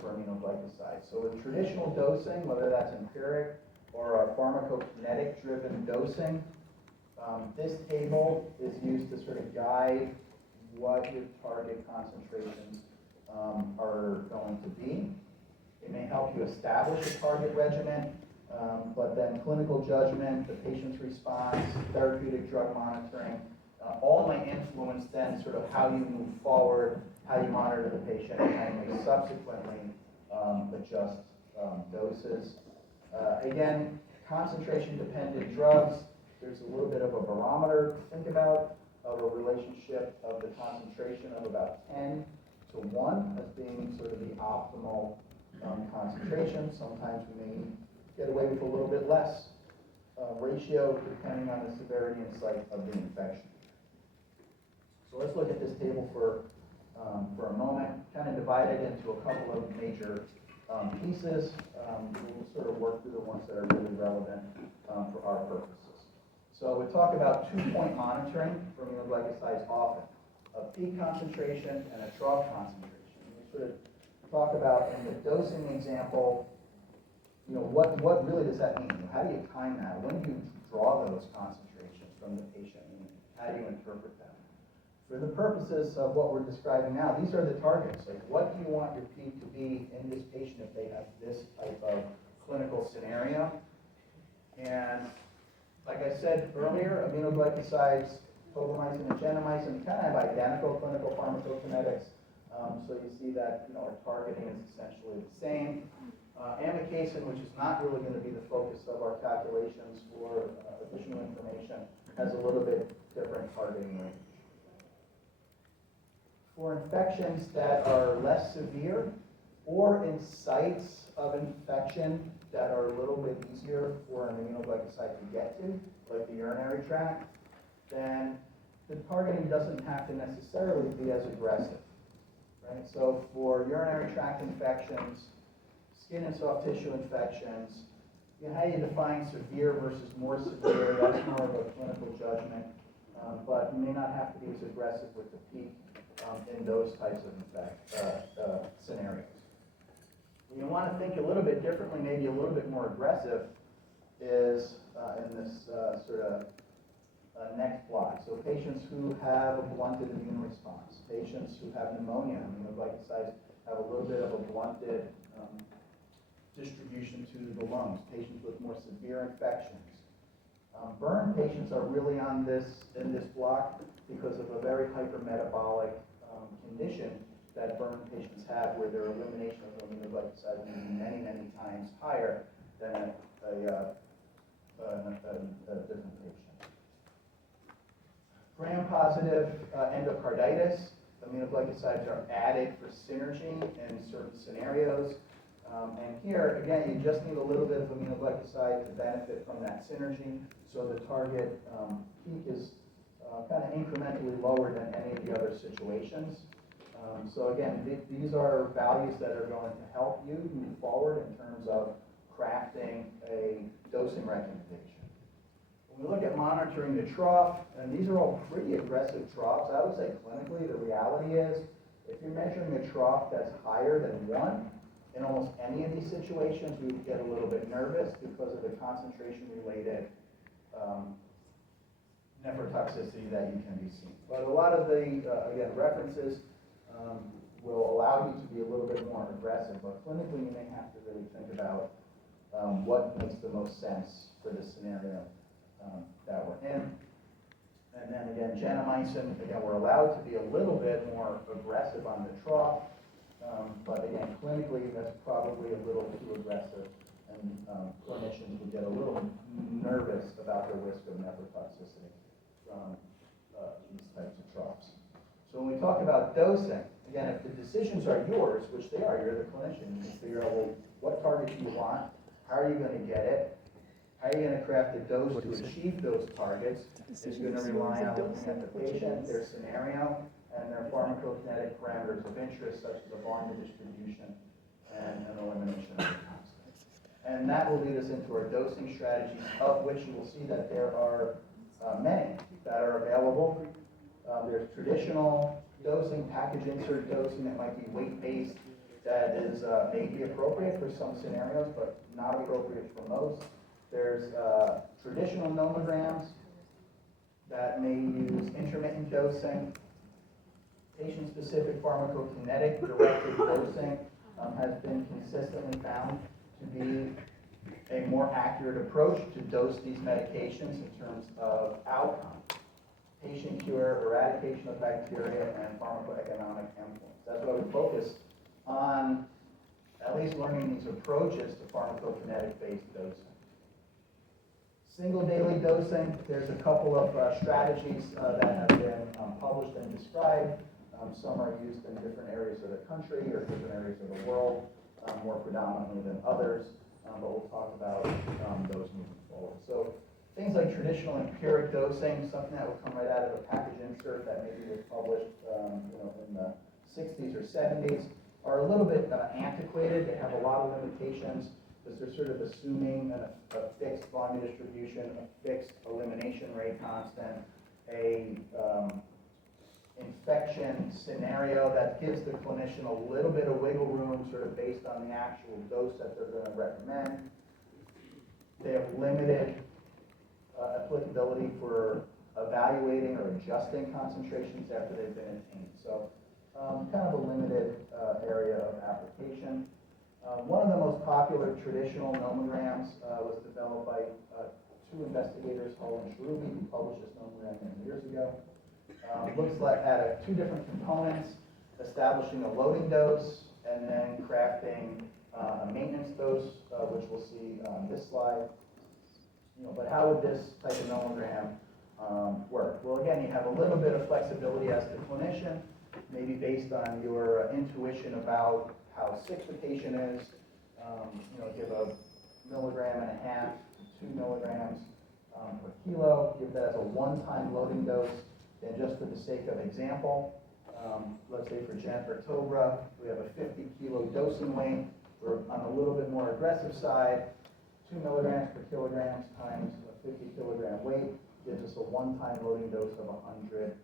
for aminoglycosides. So with traditional dosing, whether that's empiric or pharmacokinetic driven dosing, this table is used to sort of guide what your target concentrations are going to be. It may help you establish a target regimen, but then clinical judgment, the patient's response, therapeutic drug monitoring, all might influence then sort of how you move forward, how you monitor the patient, and how you may subsequently adjust doses. Again, concentration-dependent drugs, there's a little bit of a barometer to think about of a relationship of the concentration of about 10 to 1 as being sort of the optimal concentration. Sometimes we may get away with a little bit less ratio depending on the severity and site of the infection. So let's look at this table for a moment, kind of divide it into a couple of major pieces. We'll sort of work through the ones that are really relevant for our purposes. So we talk about 2-point monitoring for aminoglycosides often, a peak concentration and a trough concentration. We sort of talk about in the dosing example, what really does that mean? How do you time that? When do you draw those concentrations from the patient? And how do you interpret them? For the purposes of what we're describing now, these are the targets. Like, what do you want your peak to be in this patient if they have this type of clinical scenario? And like I said earlier, aminoglycosides, tobramycin and gentamicin, kind of have identical clinical pharmacokinetics. So you see that our targeting is essentially the same. Amikacin, which is not really going to be the focus of our calculations for additional information, has a little bit different targeting range. For infections that are less severe or in sites of infection that are a little bit easier for an aminoglycoside to get to, like the urinary tract, then the targeting doesn't have to necessarily be as aggressive, right? So for urinary tract infections, skin and soft tissue infections, how you define severe versus more severe, that's more of a clinical judgment, but you may not have to be as aggressive with the peak in those types of scenarios. You want to think a little bit differently, maybe a little bit more aggressive, is in this sort of next block. So patients who have a blunted immune response, patients who have pneumonia, aminoglycosides have a little bit of a blunted distribution to the lungs, patients with more severe infections. Burn patients are really in this block because of a very hypermetabolic condition that burn patients have, where their elimination of aminoglycoside is many, many times higher than a different patient. Gram-positive endocarditis, aminoglycosides are added for synergy in certain scenarios. And here, again, you just need a little bit of aminoglycoside to benefit from that synergy, so the target peak is kind of incrementally lower than any of the other situations. So again, these are values that are going to help you move forward in terms of crafting a dosing recommendation. When we look at monitoring the trough, and these are all pretty aggressive troughs, I would say clinically the reality is if you're measuring a trough that's higher than 1, in almost any of these situations, we would get a little bit nervous because of the concentration-related nephrotoxicity that you can be seen. But a lot of the, again, references will allow you to be a little bit more aggressive, but clinically you may have to really think about what makes the most sense for the scenario that we're in. And then again, gentamicin, again, we're allowed to be a little bit more aggressive on the trough, but again, clinically that's probably a little too aggressive, and clinicians would get a little nervous about the risk of nephrotoxicity from these types of troughs. So when we talk about dosing, again, if the decisions are yours, which they are, you're the clinician, you can figure out, well, what target do you want? How are you going to get it? How are you going to craft a dose to achieve those targets? It's going to rely on looking at the patient, their scenario, and their pharmacokinetic parameters of interest, such as the volume distribution and an elimination of the constant. And that will lead us into our dosing strategies, of which you will see that there are many that are available. There's traditional dosing, package insert dosing that might be weight-based, that is may be appropriate for some scenarios, but not appropriate for most. There's traditional nomograms that may use intermittent dosing. Patient-specific pharmacokinetic directed dosing has been consistently found to be a more accurate approach to dose these medications in terms of outcome. Patient cure, eradication of bacteria, and pharmacoeconomic endpoints. That's why we focus on at least learning these approaches to pharmacokinetic-based dosing. Single daily dosing, there's a couple of strategies that have been published and described. Some are used in different areas of the country or different areas of the world, more predominantly than others, but we'll talk about those moving forward. So things like traditional empiric dosing, something that would come right out of a package insert that maybe was published in the 60s or 70s, are a little bit antiquated. They have a lot of limitations because they're sort of assuming a fixed volume distribution, a fixed elimination rate constant, a infection scenario that gives the clinician a little bit of wiggle room sort of based on the actual dose that they're going to recommend. They have limited applicability for evaluating or adjusting concentrations after they've been attained. So kind of a limited area of application. One of the most popular traditional nomograms was developed by two investigators, Hull and Shruby, who published this nomogram many years ago. Looks like at two different components, establishing a loading dose and then crafting a maintenance maintenance dose, which we'll see on this slide. But how would this type of nomogram work? Well, again, you have a little bit of flexibility as the clinician, maybe based on your intuition about how sick the patient is. Give a 1.5 milligrams to 2 milligrams per kilo. Give that as a one-time loading dose. And just for the sake of example, let's say for Jennifer Tobra, we have a 50 kilo dosing weight. We're on a little bit more aggressive side. 2 milligrams per kilogram times a 50 kilogram weight gives us a one-time loading dose of 100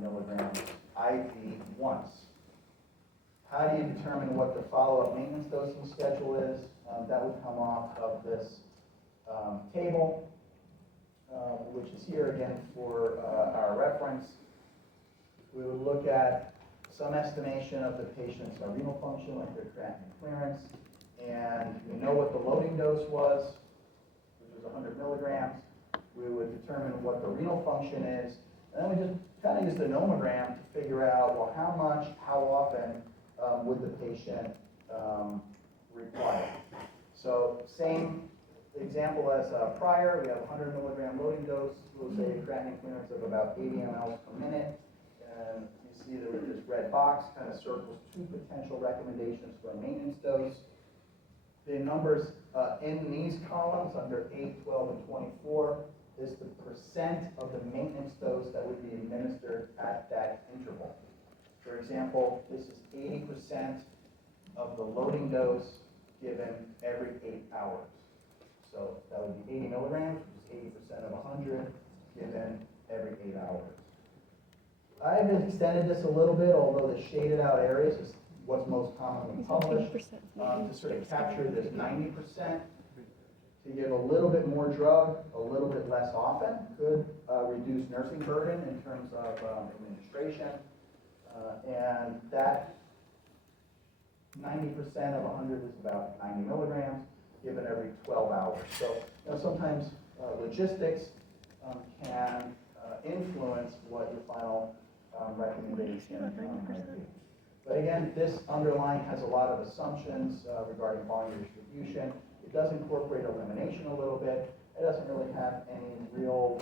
milligrams IV once. How do you determine what the follow-up maintenance dosing schedule is? That would come off of this table, which is here again for our reference. We would look at some estimation of the patient's renal function, like their creatinine clearance, and we know what the loading dose was, which was 100 milligrams. We would determine what the renal function is, and then we just kind of use the nomogram to figure out, well, how much, how often would the patient require. So same example as prior, we have 100 milligram loading dose. We'll say a creatinine clearance of about 80 mLs per minute. And you see that this red box kind of circles two potential recommendations for a maintenance dose. The numbers in these columns under 8, 12, and 24 is the percent of the maintenance dose that would be administered at that interval. For example, this is 80% of the loading dose given every 8 hours. So that would be 80 milligrams, which is 80% of 100 given every 8 hours. I've extended this a little bit, although the shaded out areas is what's most commonly published, to sort of capture this 90%, to give a little bit more drug, a little bit less often, could reduce nursing burden in terms of administration, and that 90% of 100 is about 90 milligrams, given every 12 hours. So sometimes logistics can influence what your final recommendation might be. But again, this underlying has a lot of assumptions regarding volume distribution. It does incorporate elimination a little bit. It doesn't really have any real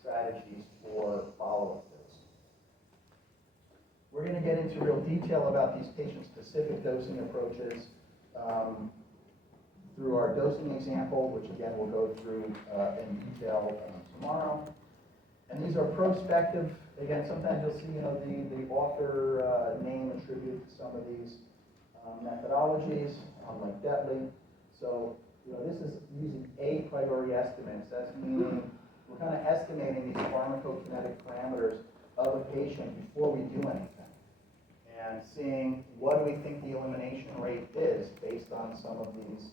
strategies for follow-up dose. We're going to get into real detail about these patient-specific dosing approaches through our dosing example, which again we'll go through in detail tomorrow. And these are prospective. Again, sometimes you'll see, the author name attributed to some of these methodologies, like Detley. So, this is using a priori estimates. That's meaning we're kind of estimating these pharmacokinetic parameters of a patient before we do anything, and seeing what do we think the elimination rate is based on some of these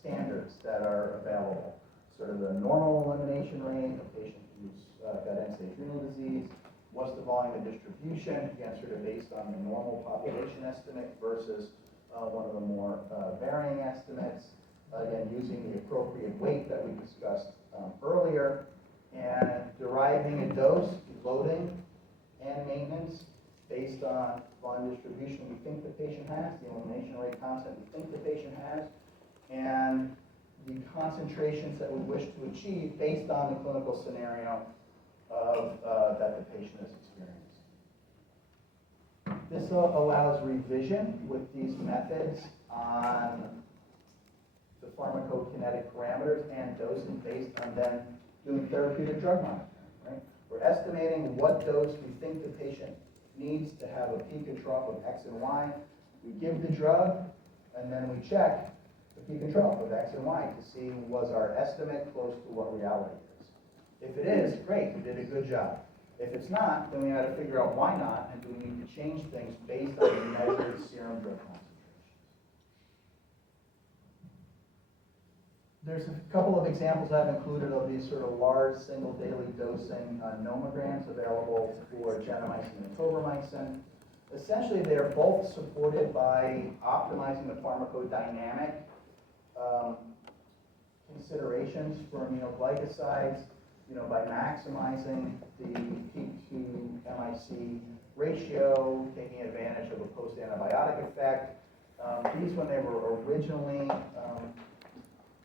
standards that are available. Sort of the normal elimination rate, a patient who's got end-stage renal disease, what's the volume of distribution, again, sort of based on the normal population estimate versus one of the more varying estimates, again, using the appropriate weight that we discussed earlier, and deriving a dose, loading, and maintenance based on volume distribution we think the patient has, the elimination rate constant we think the patient has, and the concentrations that we wish to achieve based on the clinical scenario of that the patient has experienced. This allows revision with these methods on the pharmacokinetic parameters and dosing based on then doing therapeutic drug monitoring. Right? We're estimating what dose we think the patient needs to have a peak and trough of X and Y. We give the drug, and then we check the peak and trough of X and Y to see was our estimate close to what reality is. If it is, great, we did a good job. If it's not, then we got to figure out why not, and do we need to change things based on the measured serum drug concentrations. There's a couple of examples I've included of these sort of large single daily dosing nomograms available for gentamicin and tobramycin. Essentially, they're both supported by optimizing the pharmacodynamic considerations for aminoglycosides, by maximizing the peak to MIC ratio, taking advantage of a post-antibiotic effect, These, when they were originally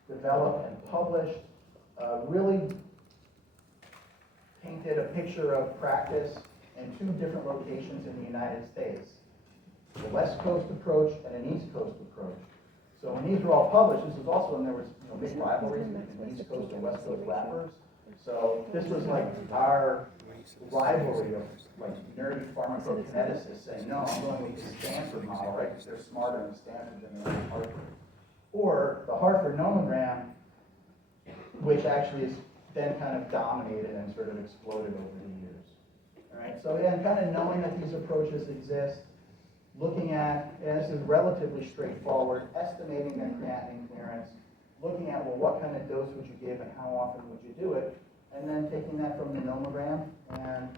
developed and published, really painted a picture of practice in 2 different locations in the United States. The West Coast approach and an East Coast approach. So when these were all published, this was also when there was big rivalries between East Coast and West Coast rappers. So this was like our rivalry of like nerdy pharmacokineticists saying, no, I'm going with the Stanford model, right? Because they're smarter in Stanford than they are in Hartford. Or the Hartford nomogram, which actually is then kind of dominated and sort of exploded over the years. All right, so again, kind of knowing that these approaches exist, looking at, and this is relatively straightforward, estimating that creatinine clearance, looking at, well, what kind of dose would you give and how often would you do it, and then taking that from the nomogram and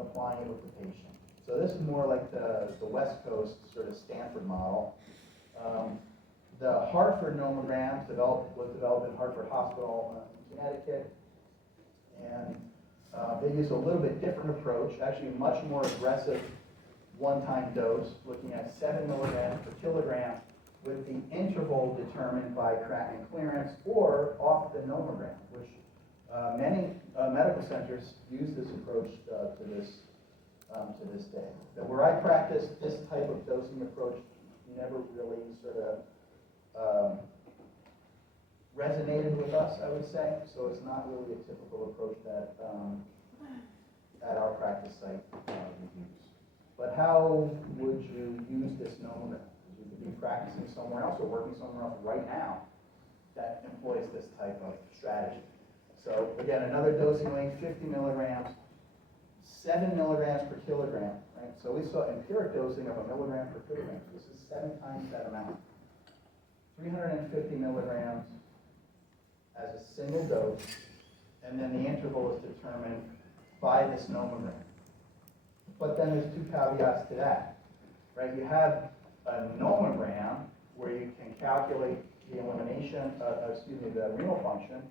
applying it with the patient. So this is more like the West Coast sort of Stanford model. The Hartford nomogram was developed in Hartford Hospital in Connecticut, and they use a little bit different approach, actually much more aggressive one-time dose, looking at 7 milligrams per kilogram with the interval determined by creatinine clearance or off the nomogram, which many medical centers use this approach to this day. But where I practice this type of dosing approach, never really sort of resonated with us, I would say. So it's not really a typical approach that at our practice site we use. But how would you use this nomogram? You could be practicing somewhere else or working somewhere else right now that employs this type of strategy. So again, another dosing range, 50 milligrams, 7 milligrams per kilogram, right? So we saw empiric dosing of 1 milligram per kilogram. This is 7 times that amount. 350 milligrams as a single dose, and then the interval is determined by this nomogram. But then there's 2 caveats to that, right? You have a nomogram where you can calculate the elimination, the renal function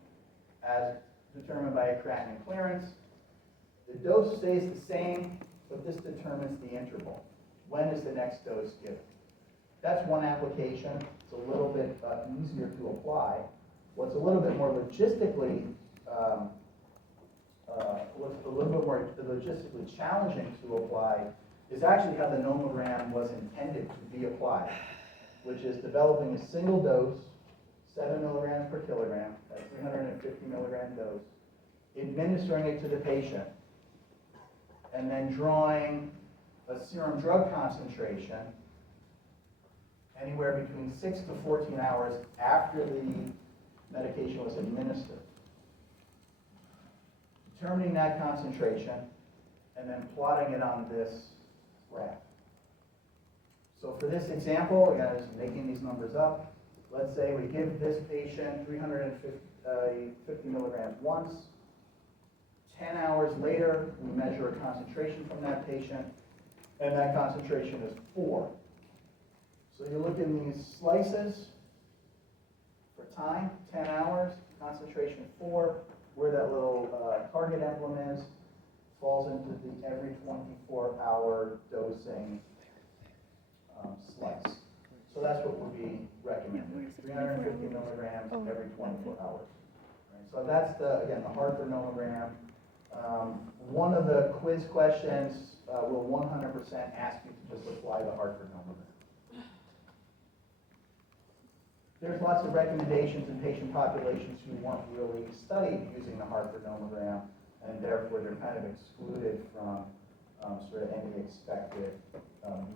as determined by a creatinine clearance. The dose stays the same, but this determines the interval. When is the next dose given? That's one application. It's a little bit easier to apply. What's a little bit more logistically challenging to apply is actually how the nomogram was intended to be applied, which is developing a single dose, 7 milligrams per kilogram, at 350 milligram dose, administering it to the patient, and then drawing a serum drug concentration anywhere between 6 to 14 hours after the medication was administered. Determining that concentration and then plotting it on this graph. So for this example, again, I'm just making these numbers up. Let's say we give this patient 350 milligrams once. 10 hours later, we measure a concentration from that patient, and that concentration is 4. So you look in these slices for time, 10 hours, concentration 4, where that little target emblem is, falls into the every 24-hour dosing slice. So that's what would be recommended, 350 milligrams every 24 hours. Right? So that's, again, the Hartford nomogram. One of the quiz questions will 100% ask you to just apply the Hartford nomogram. There's lots of recommendations in patient populations who weren't really studied using the Hartford nomogram, and therefore they're kind of excluded from sort of any expected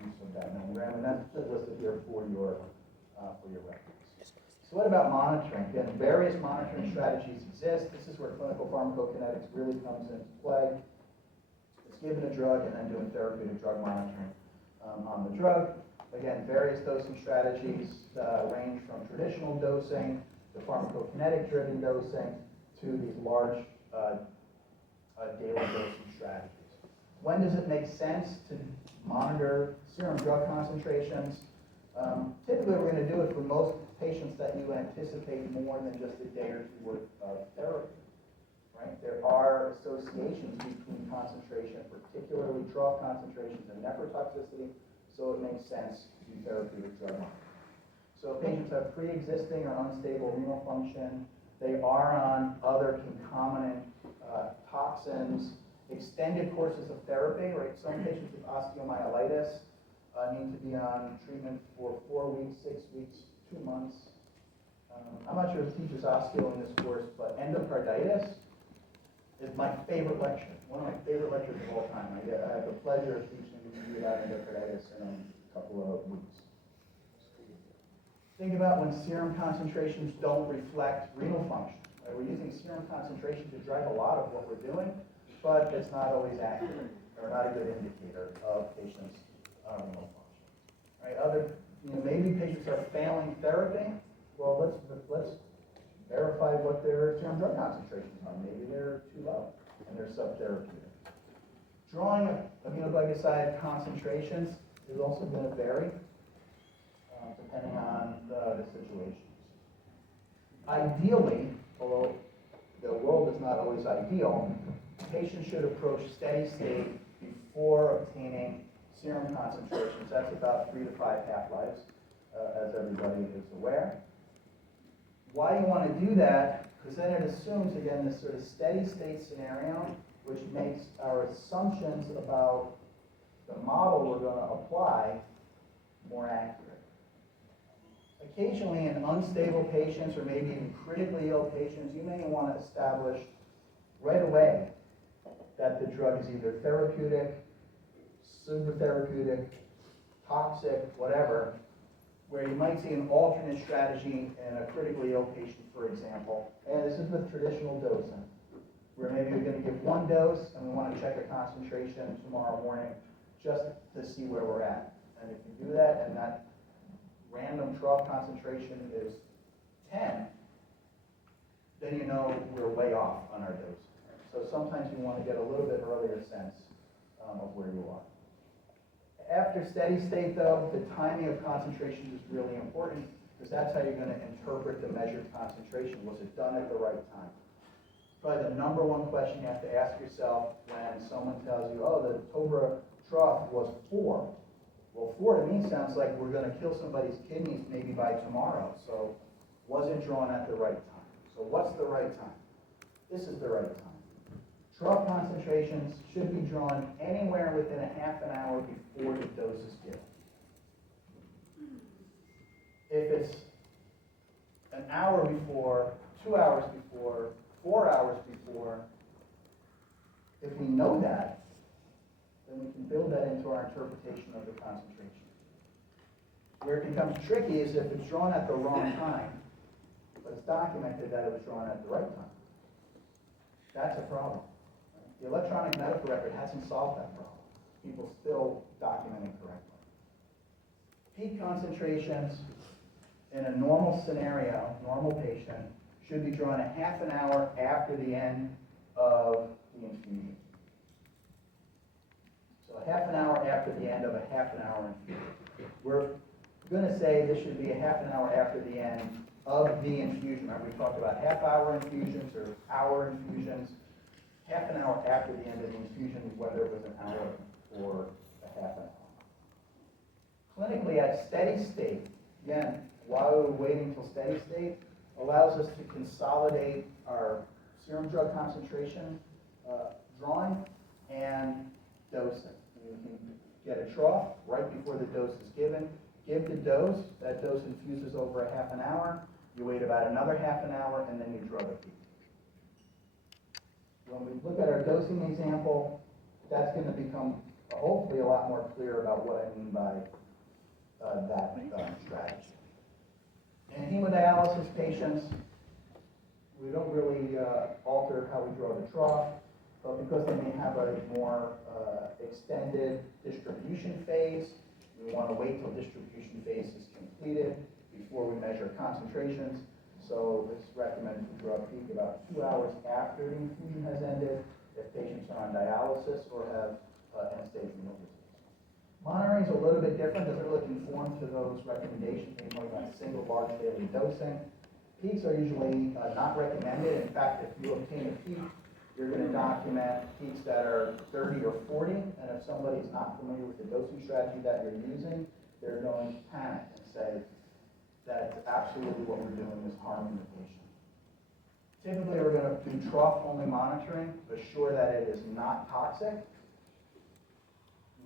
use of that nomogram, and that's listed here for your reference. So what about monitoring? Again, various monitoring strategies exist. This is where clinical pharmacokinetics really comes into play. It's giving a drug and then doing therapeutic drug monitoring on the drug. Again, various dosing strategies range from traditional dosing to pharmacokinetic-driven dosing to these large daily dosing strategies. When does it make sense to monitor serum drug concentrations? Typically, we're going to do it for most patients that you anticipate more than just a day or 2 worth of therapy. Right? There are associations between concentration, particularly trough concentrations and nephrotoxicity, so it makes sense to do therapeutic drug monitoring. So if patients have pre-existing or unstable renal function, they are on other concomitant toxins, extended courses of therapy, right? Some patients with osteomyelitis need to be on treatment for 4 weeks, 6 weeks, 2 months. I'm not sure if it teaches osteo in this course, but endocarditis is my favorite lecture, one of my favorite lectures of all time. I have the pleasure of teaching you about endocarditis in a couple of weeks. Think about when serum concentrations don't reflect renal function. Right? We're using serum concentration to drive a lot of what we're doing, but it's not always accurate or not a good indicator of patients' renal function. Right? Maybe patients are failing therapy. Well, let's verify what their serum drug concentrations are. Maybe they're too low and they're subtherapeutic. Drawing aminoglycoside concentrations is also going to vary depending on the situations. Ideally, although the world is not always ideal, patients should approach steady state before obtaining serum concentrations. That's about 3 to 5 half-lives, as everybody is aware. Why you want to do that? Because then it assumes, again, this sort of steady state scenario, which makes our assumptions about the model we're going to apply more accurate. Occasionally in unstable patients or maybe in critically ill patients, you may want to establish right away that the drug is either therapeutic, super therapeutic, toxic, whatever, where you might see an alternate strategy in a critically ill patient, for example. And this is with traditional dosing, where maybe you're going to give 1 dose and we want to check a concentration tomorrow morning just to see where we're at. And if you do that and that random trough concentration is 10, then you know we're way off on our dose. So sometimes you want to get a little bit earlier sense of where you are. After steady state, though, the timing of concentration is really important because that's how you're going to interpret the measured concentration. Was it done at the right time? Probably the number one question you have to ask yourself when someone tells you, oh, the TOBRA trough was 4. Well, 4 to me sounds like we're going to kill somebody's kidneys maybe by tomorrow. So was it drawn at the right time? So what's the right time? This is the right time. Trough concentrations should be drawn anywhere within a half an hour before the dose is given. If it's an hour before, 2 hours before, 4 hours before, if we know that, then we can build that into our interpretation of the concentration. Where it becomes tricky is if it's drawn at the wrong time, but it's documented that it was drawn at the right time. That's a problem. The electronic medical record hasn't solved that problem. People still document it correctly. Peak concentrations in a normal scenario, normal patient, should be drawn a half an hour after the end of the infusion. So a half an hour after the end of a half an hour infusion. We're going to say this should be a half an hour after the end of the infusion. Remember, we talked about half-hour infusions or hour infusions. Half an hour after the end of the infusion, whether it was an hour or a half an hour. Clinically, at steady state, again, while we're waiting until steady state, allows us to consolidate our serum drug concentration drawing and dosing. We can get a trough right before the dose is given, give the dose, that dose infuses over a half an hour, you wait about another half an hour, and then you draw the peak. When we look at our dosing example, that's going to become hopefully a lot more clear about what I mean by that strategy. In hemodialysis patients, we don't really alter how we draw the trough, but because they may have a more extended distribution phase, we want to wait till distribution phase is completed before we measure concentrations. So it's recommended to draw a peak about 2 hours after the infusion has ended if patients are on dialysis or have end-stage renal disease. Monitoring is a little bit different, doesn't really conform to those recommendations, maybe talking about single large daily dosing. Peaks are usually not recommended. In fact, if you obtain a peak, You're gonna document peaks that are 30 or 40, and if somebody's not familiar with the dosing strategy that you're using, they're going to panic and say, that's absolutely what we're doing is harming the patient. Typically, we're gonna do trough-only monitoring, assure that it is not toxic,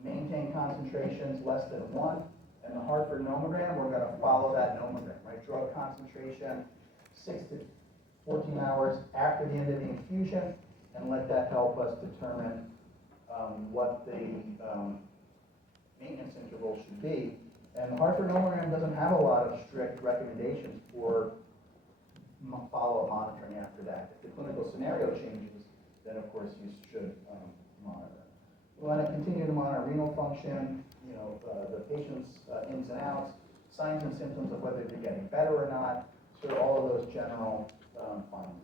maintain concentrations less than 1, and the Hartford nomogram, we're gonna follow that nomogram, right? Drug concentration, 6 to 14 hours after the end of the infusion, and let that help us determine what the maintenance interval should be. And the Hartford nomogram doesn't have a lot of strict recommendations for follow-up monitoring after that. If the clinical scenario changes, then of course you should monitor. We want to continue to monitor renal function, the patient's ins and outs, signs and symptoms of whether they're getting better or not, sort of all of those general findings.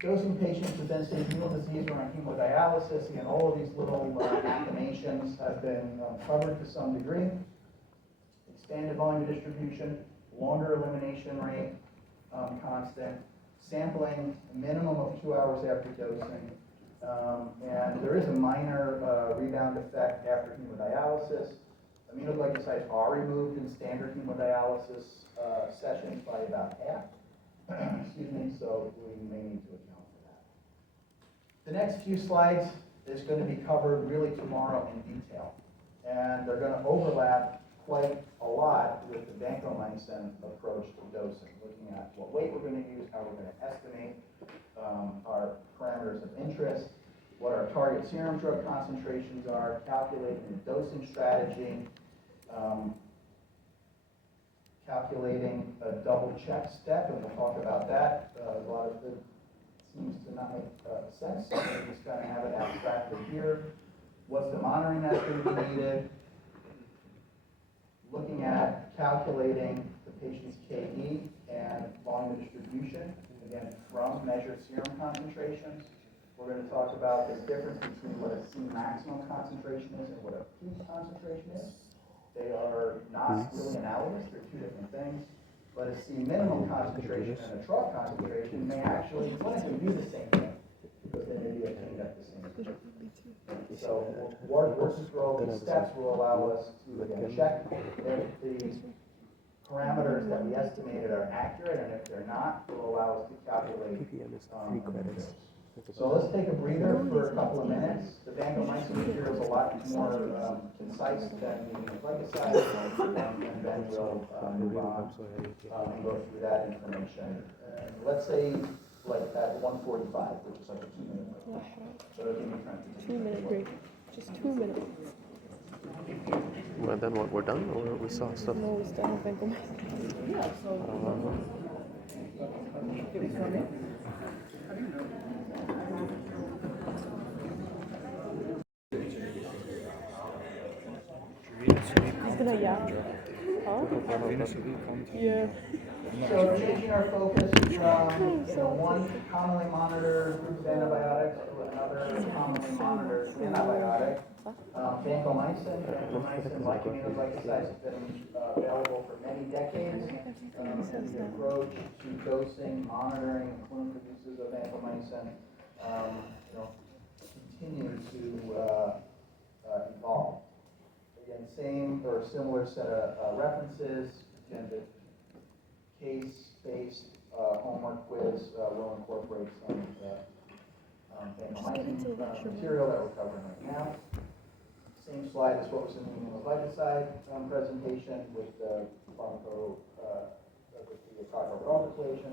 Dosing patients with end-stage renal disease or on hemodialysis, again, all of these little affirmations have been covered to some degree. Expanded volume distribution, longer elimination rate, constant, sampling minimum of 2 hours after dosing, and there is a minor rebound effect after hemodialysis. Aminoglycosides are removed in standard hemodialysis sessions by about half. Excuse me, so we may need to account for that. The next few slides is going to be covered really tomorrow in detail, and they're going to overlap quite a lot with the vancomycin approach to dosing, looking at what weight we're going to use, how we're going to estimate our parameters of interest, what our target serum drug concentrations are, calculating the dosing strategy, calculating a double check step, and we'll talk about that. A lot of it seems to not make sense, so we're just going to have it abstracted here. What's the monitoring that's going to be needed? Looking at calculating the patient's KE and volume distribution, again, from measured serum concentrations. We're going to talk about the difference between what a C maximum concentration is and what a peak concentration is. They are not really analogous, they're two different things. But a C minimum concentration and a trough concentration may actually clinically be the same thing, because they may be obtained at the same time. So work versus growth, these steps will allow us to again check if the parameters that we estimated are accurate, and if they're not, will allow us to calculate PPM is 3 credits. So let's take a breather for a couple of minutes. The vancomycin material is a lot more concise than the glycoside, and then we'll move on and go through that information. Let's say like at 1:45, which is like a 2-minute break. So it'll give me time to 2-minute break. Just 2 minutes. Well, then what? We're done, or we saw stuff? No, we still have vancomycin. Yeah, so did we come in? How do you know? He's gonna yap. Huh? Yeah. So changing our focus from one commonly monitored group of antibiotics to another commonly monitored antibiotic. Vancomycin, like aminoglycosides, has been available for many decades. And the approach to dosing, monitoring, and clinical uses of vancomycin, continue to evolve. Again, same or similar set of references. Again, the case-based homework quiz will incorporate some of the vancomycin material that we're covering right now. Same slide as what was in the aminoglycoside presentation with the Krakow-Ralph equation.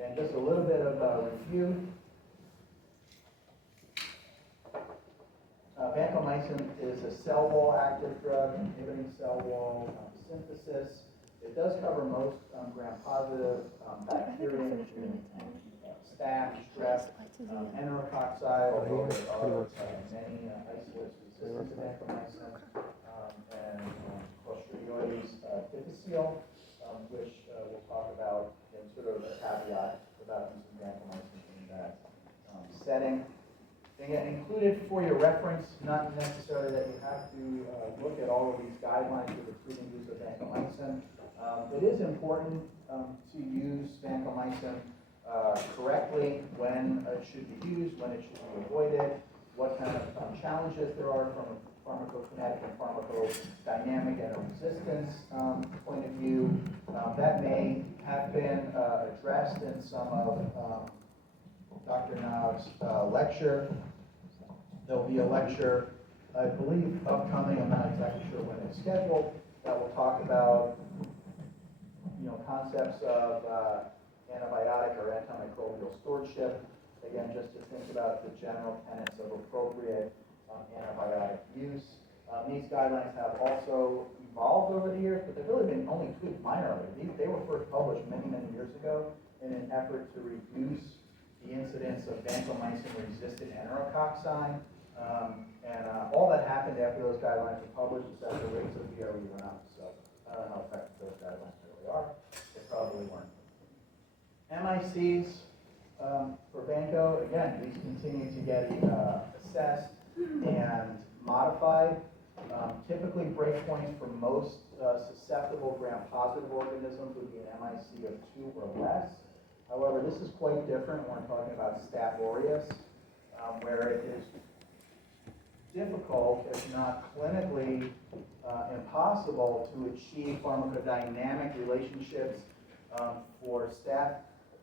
And just a little bit of a review. Vancomycin is a cell wall active drug, inhibiting cell wall synthesis. It does cover most gram-positive bacteria, including staph, strep, enterococci, although there are many isolates resistant to vancomycin, and Clostridioides difficile, which we'll talk about in sort of a caveat about using vancomycin in that setting. Again, included for your reference, not necessarily that you have to look at all of these guidelines for the prudent use of vancomycin. It is important to use vancomycin correctly, when it should be used, when it should be avoided, what kind of challenges there are from a pharmacokinetic and pharmacodynamic and a resistance point of view. That may have been addressed in some of Dr. Knob's lecture. There'll be a lecture, I believe, upcoming, I'm not exactly sure when it's scheduled, that will talk about, concepts of antibiotic or antimicrobial stewardship. Again, just to think about the general tenets of appropriate antibiotic use. These guidelines have also evolved over the years, but they've really been only tweaked minorly. They were first published many, many years ago in an effort to reduce the incidence of vancomycin-resistant enterococci. And all that happened after those guidelines were published is that the rates of VRE went up. So I don't know how effective those guidelines really are. They probably weren't. MICs for Vanco, again, these continue to get assessed and modified. Typically, breakpoints for most susceptible gram-positive organisms would be an MIC of 2 or less. However, this is quite different when we're talking about Staph aureus, where it is difficult, if not clinically impossible, to achieve pharmacodynamic relationships for Staph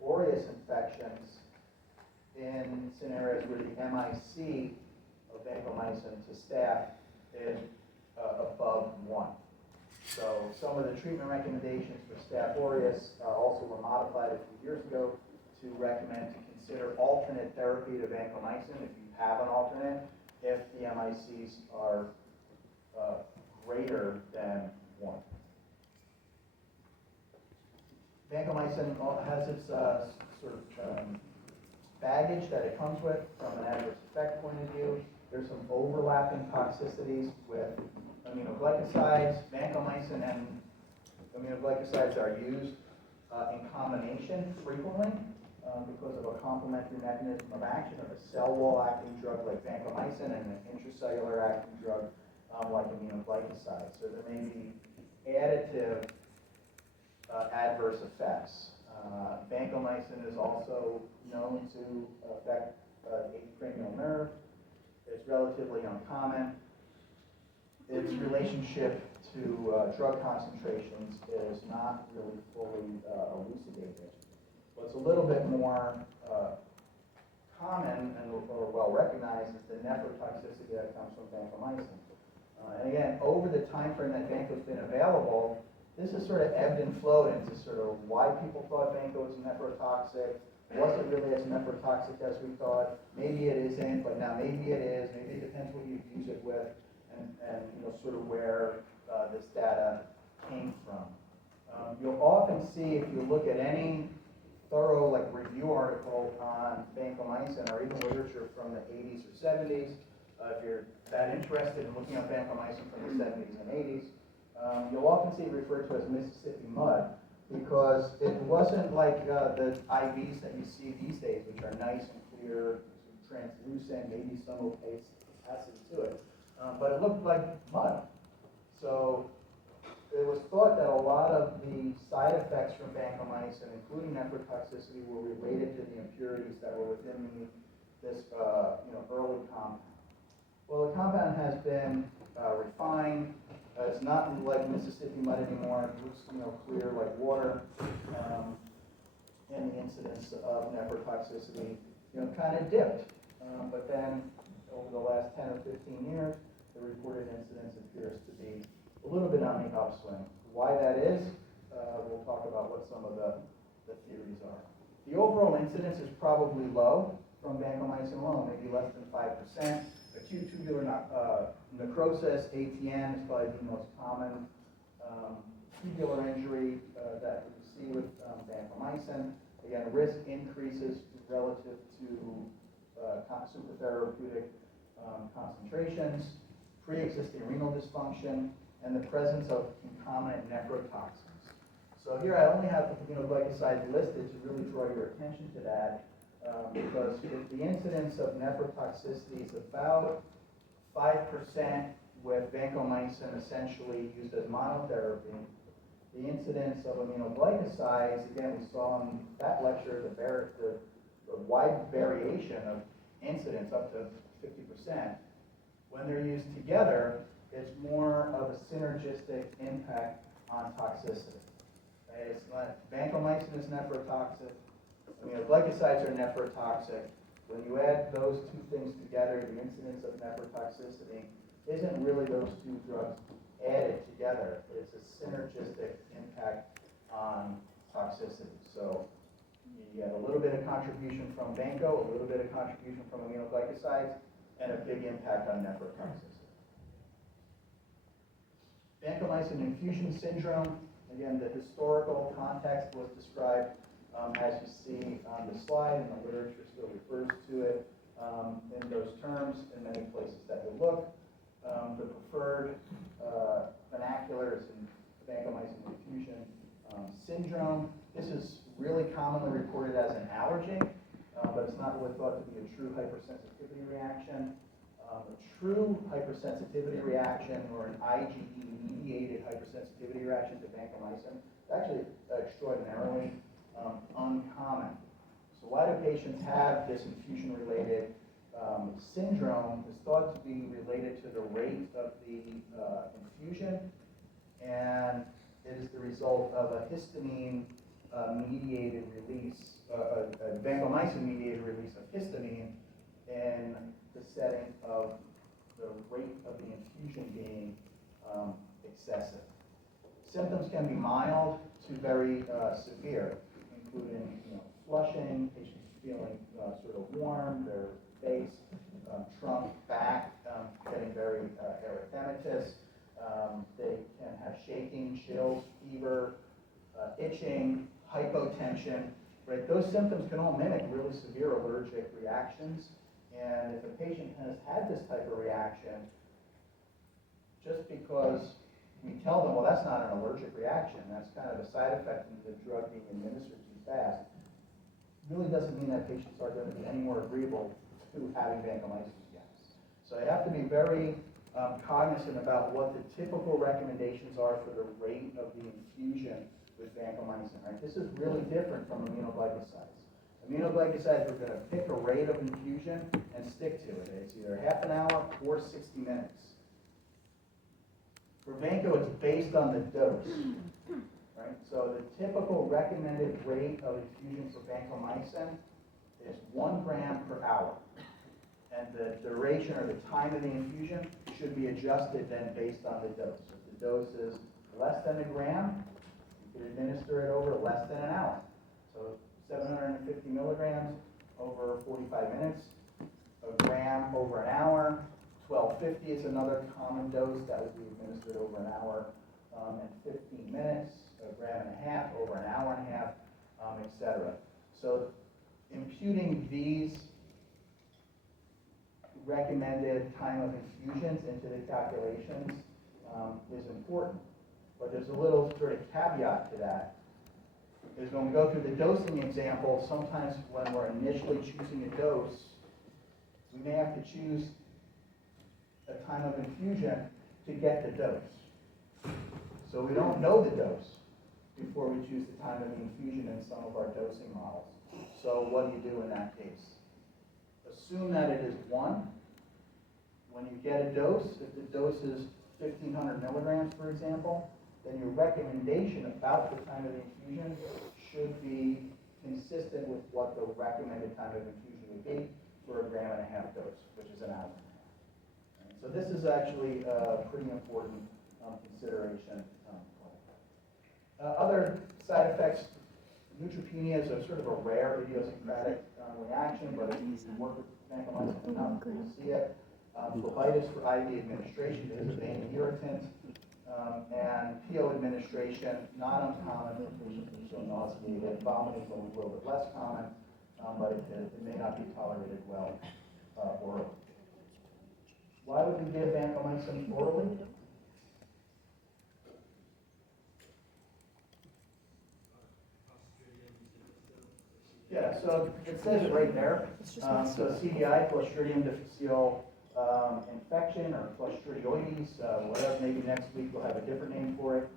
aureus infections in scenarios where the MIC of vancomycin to staph is above 1. So some of the treatment recommendations for Staph aureus also were modified a few years ago to recommend to consider alternate therapy to vancomycin if you have an alternate, if the MICs are greater than 1. Vancomycin has its sort of baggage that it comes with from an adverse effect point of view. There's some overlapping toxicities with aminoglycosides. Vancomycin and aminoglycosides are used in combination frequently because of a complementary mechanism of action of a cell wall acting drug like vancomycin and an intracellular acting drug like aminoglycosides. So there may be additive adverse effects. Vancomycin is also known to affect the cranial nerve. It's relatively uncommon. Its relationship to drug concentrations is not really fully elucidated. What's a little bit more common and or well recognized is the nephrotoxicity that comes from vancomycin. And again, over the time frame that Vanco's been available, this has sort of ebbed and flowed into sort of why people thought Vanco was nephrotoxic. Was it really as nephrotoxic as we thought? Maybe it isn't, but now maybe it is. Maybe it depends what you use it with, and sort of where this data came from. You'll often see, if you look at any thorough review article on vancomycin or even literature from the 80s or 70s, if you're that interested in looking at vancomycin from the 70s and 80s, you'll often see it referred to as Mississippi mud, because it wasn't like the IVs that you see these days, which are nice and clear, translucent, maybe some opacity to it, but it looked like mud. So it was thought that a lot of the side effects from vancomycin, including nephrotoxicity, were related to the impurities that were within this early compound. Well, the compound has been refined. It's not like Mississippi mud anymore. It looks, clear like water. And the incidence of nephrotoxicity, kind of dipped. But then over the last 10 or 15 years, the reported incidence appears to be a little bit on the upswing. Why that is, we'll talk about what some of the theories are. The overall incidence is probably low from vancomycin alone, maybe less than 5%. Acute tubular necrosis, ATN, is probably the most common tubular injury that we see with vancomycin. Again, risk increases relative to supertherapeutic concentrations, pre-existing renal dysfunction, and the presence of concomitant nephrotoxins. So here I only have aminoglycosides listed to really draw your attention to that, because if the incidence of nephrotoxicity is about 5% with vancomycin essentially used as monotherapy, the incidence of aminoglycosides, again, we saw in that lecture, the wide variation of incidence up to 50%. When they're used together, it's more of a synergistic impact on toxicity. Okay? It's not, vancomycin is nephrotoxic, aminoglycosides are nephrotoxic. When you add those two things together, the incidence of nephrotoxicity isn't really those two drugs added together. It's a synergistic impact on toxicity. So you have a little bit of contribution from vanco, a little bit of contribution from aminoglycosides, and a big impact on nephrotoxicity. Vancomycin infusion syndrome, again, the historical context was described as you see on the slide, and the literature still refers to it in those terms in many places that you look. The preferred vernacular is in vancomycin infusion syndrome. This is really commonly reported as an allergy, but it's not really thought to be a true hypersensitivity reaction. A true hypersensitivity reaction or an IgE-mediated hypersensitivity reaction to vancomycin is actually extraordinarily uncommon. So why do patients have this infusion-related syndrome? Is thought to be related to the rate of the infusion, and it is the result of a histamine-mediated release, a vancomycin-mediated release of histamine in the setting of the rate of the infusion being excessive. Symptoms can be mild to very severe, including flushing, patients feeling sort of warm, their face, trunk, back, getting very erythematous. They can have shaking, chills, fever, itching, hypotension. Right? Those symptoms can all mimic really severe allergic reactions. And if a patient has had this type of reaction, just because we tell them, well, that's not an allergic reaction, that's kind of a side effect of the drug being administered too fast, really doesn't mean that patients are going to be any more agreeable to having vancomycin again. So you have to be very cognizant about what the typical recommendations are for the rate of the infusion with vancomycin. Right? This is really different from aminoglycosides. Aminoglycosides, we're going to pick a rate of infusion and stick to it. It's either half an hour or 60 minutes. For vanco, it's based on the dose. Right? So the typical recommended rate of infusion for vancomycin is 1 gram per hour. And the duration or the time of the infusion should be adjusted then based on the dose. If the dose is less than 1 gram, you can administer it over less than an hour. So 750 milligrams over 45 minutes, 1 gram over an hour. 1250 is another common dose that would be administered over an hour and 15 minutes, 1.5 grams over an hour and a half, etc. So imputing these recommended time of infusions into the calculations is important. But there's a little sort of caveat to that. Is when we go through the dosing example, sometimes when we're initially choosing a dose, we may have to choose a time of infusion to get the dose. So we don't know the dose before we choose the time of the infusion in some of our dosing models. So what do you do in that case? Assume that it is 1. When you get a dose, if the dose is 1,500 milligrams, for example, then your recommendation about the time of the infusion should be consistent with what the recommended time of infusion would be for 1.5 grams dose, which is an hour. So this is actually a pretty important consideration. Other side effects, neutropenia is a sort of a rare idiosyncratic reaction, but if you work with vancomycin enough, you'll see it. Phlebitis for IV administration is a vein irritant, and PO administration, not uncommon for patients who are so nauseated. Vomiting is a little bit less common, but it may not be tolerated well orally. Why would we give vancomycin orally? Yeah, so it says it right there. So CDI, Clostridium difficile infection, or Clostridioides, whatever, maybe next week we'll have a different name for it.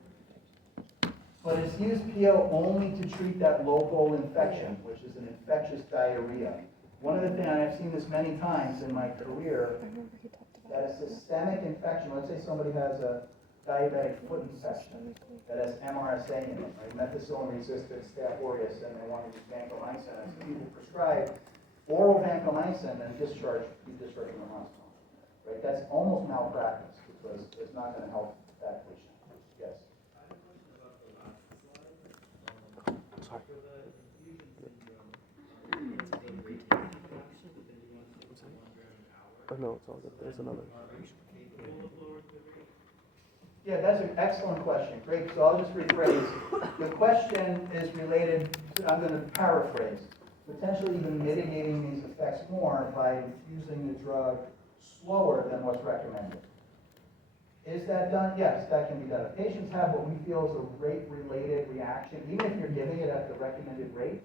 But it's used PO only to treat that local infection, which is an infectious diarrhea. One of the things, and I've seen this many times in my career, I remember he talked about that a systemic infection, let's say somebody has a diabetic foot infection that has MRSA in it, right, methicillin-resistant Staph aureus, and they want to use vancomycin, and some people prescribe oral vancomycin and be discharged from the hospital, right? That's almost malpractice, because it's not going to help that patient. Yes? Sorry. Oh, no, it's all good. There's another. Yeah, that's an excellent question. Great, so I'll just rephrase. The question is related, I'm going to paraphrase, potentially even mitigating these effects more by infusing the drug slower than what's recommended. Is that done? Yes, that can be done. If patients have what we feel is a rate-related reaction, even if you're giving it at the recommended rate,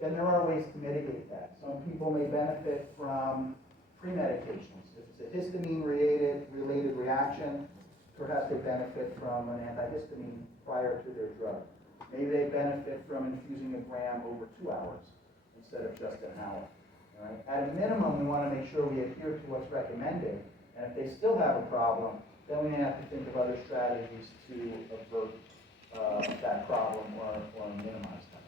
then there are ways to mitigate that. Some people may benefit from pre-medications. If it's a histamine-related reaction, perhaps they benefit from an antihistamine prior to their drug. Maybe they benefit from infusing a gram over 2 hours instead of just an hour. All right? At a minimum, we want to make sure we adhere to what's recommended, and if they still have a problem, then we may have to think of other strategies to avert that problem or minimize that.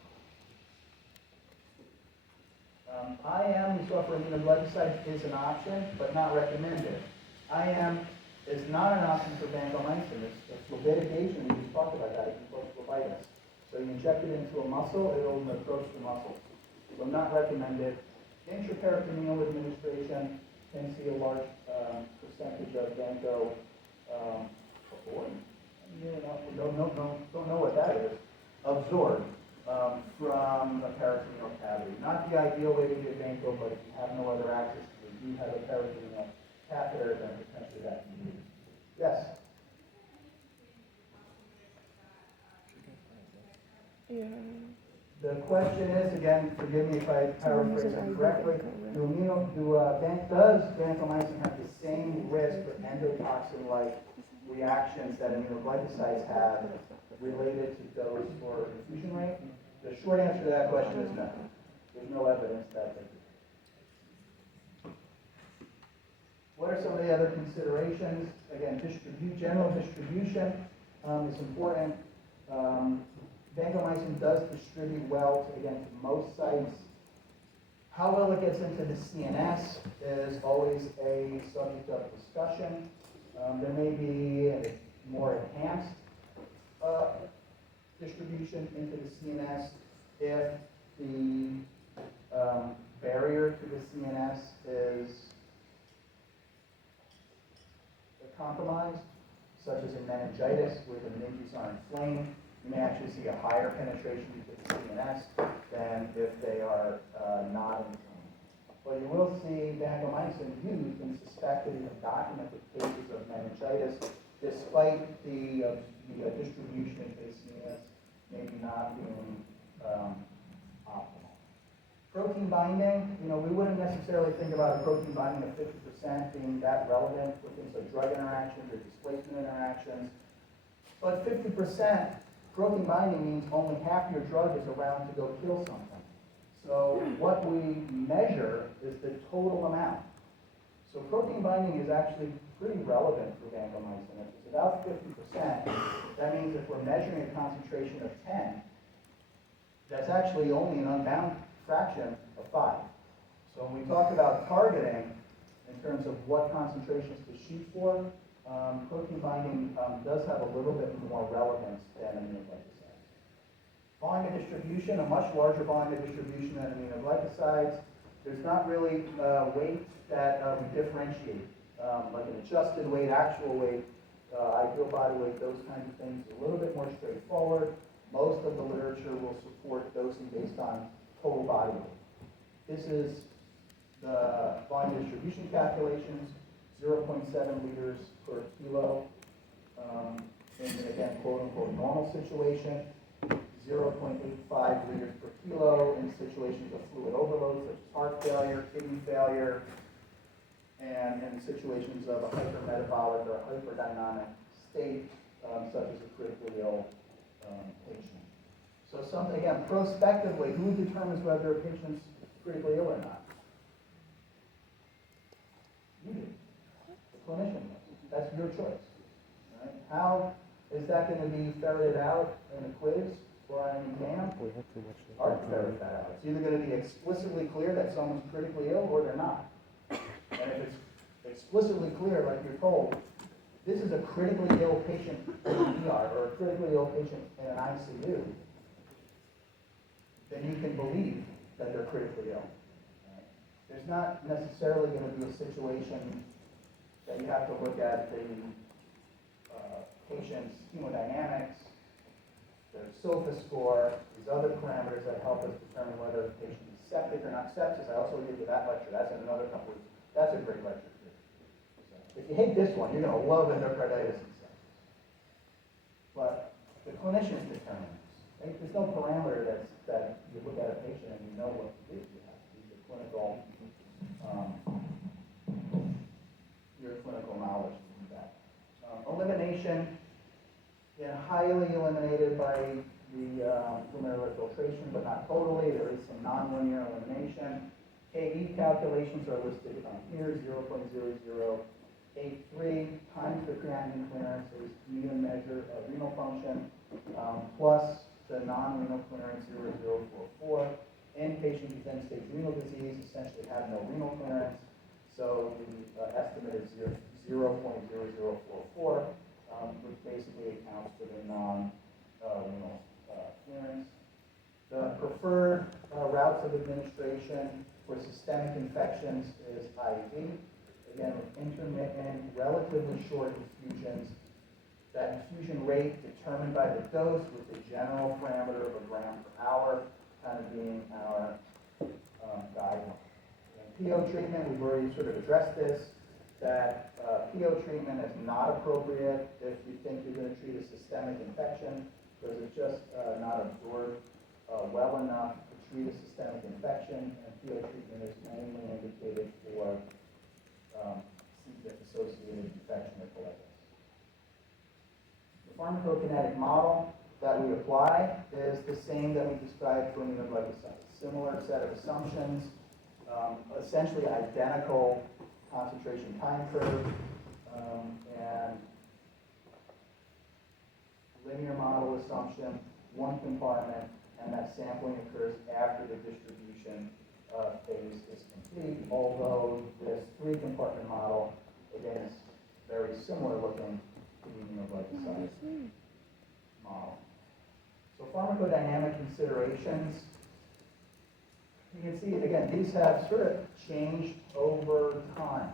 IM, we saw for aminoglycosides, is an option, but not recommended. IM is not an option for vancomycin. It's lipidic agent, we just talked about that, it can cause phlebitis. So you inject it into a muscle, it'll approach the muscle. So not recommended. Intraperitoneal administration can see a large percentage of vanco, don't know what that is, absorbed from the peritoneal cavity. Not the ideal way to get vanco, but if you have no other access to it, you have a peritoneal catheter, then potentially that can be used. Yes? Yeah. The question is, again, forgive me if I paraphrase it correctly, does vancomycin have the same risk for endotoxin-like reactions that aminoglycosides have related to dose or infusion rate? The short answer to that question is no. There's no evidence that they do. What are some of the other considerations? Again, general distribution is important. Vancomycin does distribute well, to most sites. How well it gets into the CNS is always a subject of discussion. There may be a more enhanced distribution into the CNS if the barrier to the CNS is compromised, such as in meningitis, where the meninges are inflamed. You may actually see a higher penetration into the CNS than if they are not inflamed. But you will see vancomycin used in suspected and documented cases of meningitis, despite the distribution into the CNS maybe not being optimal. Protein binding, we wouldn't necessarily think about a protein binding of 50% being that relevant for things like drug interactions or displacement interactions. But 50% protein binding means only half your drug is around to go kill something. So what we measure is the total amount. So protein binding is actually pretty relevant for vancomycin. If it's about 50%, that means if we're measuring a concentration of 10, that's actually only an unbound fraction of 5. So when we talk about targeting in terms of what concentrations to shoot for, protein binding does have a little bit more relevance than aminoglycosides. Volume of distribution, a much larger volume of distribution than aminoglycosides. There's not really weight that we differentiate, like an adjusted weight, actual weight, ideal body weight, those kinds of things. A little bit more straightforward. Most of the literature will support dosing based on total body weight. This is the volume distribution calculations, 0.7 liters per kilo, in again, quote-unquote normal situation, 0.85 liters per kilo in situations of fluid overload, such as heart failure, kidney failure, and in situations of a hypermetabolic or hyperdynamic state, such as a critically ill patient. So something, again, prospectively, who determines whether a patient's critically ill or not? You do. The clinician does. That's your choice. Right? How is that going to be ferreted out in a quiz or an exam? We have too much. Hard to ferret that out. It's either going to be explicitly clear that someone's critically ill or they're not. And if it's explicitly clear, like you're told, this is a critically ill patient in an ER or a critically ill patient in an ICU, then you can believe that they're critically ill. Right? There's not necessarily going to be a situation that you have to look at the patient's hemodynamics, their SOFA score, these other parameters that help us determine whether the patient is septic or not. Sepsis, I also gave you that lecture. That's in another couple weeks. That's a great lecture too. So, if you hate this one, you're going to love endocarditis and sepsis. But the clinicians determine this. Right? There's no parameter that you look at a patient and you know what to do. You have to use the clinical, your clinical knowledge to do that. Elimination, highly eliminated by the glomerular filtration, but not totally. There is some nonlinear elimination. KE calculations are listed here, 0.0083 times the creatinine clearance is median measure of renal function, plus the non-renal clearance 0.0044. In patients with end-stage renal disease essentially have no renal clearance, so the estimate is 0.0044, which basically accounts for the non-renal clearance. The preferred routes of administration for systemic infections is IV, again with intermittent, relatively short infusions. That infusion rate determined by the dose with the general parameter of a gram per hour kind of being our guideline. PO treatment, we've already sort of addressed this, that PO treatment is not appropriate if you think you're going to treat a systemic infection because it's just not absorbed well enough to treat a systemic infection, and PO treatment is mainly indicated for C-diff-associated infection or colitis. The pharmacokinetic model that we apply is the same that we described for aminoglycosides. Similar set of assumptions, essentially identical concentration time curve, and linear model assumption, one compartment, and that sampling occurs after the distribution phase is complete, although this three-compartment model, again, is very similar looking to the aminoglycoside model. So pharmacodynamic considerations, you can see, again, these have sort of changed over time.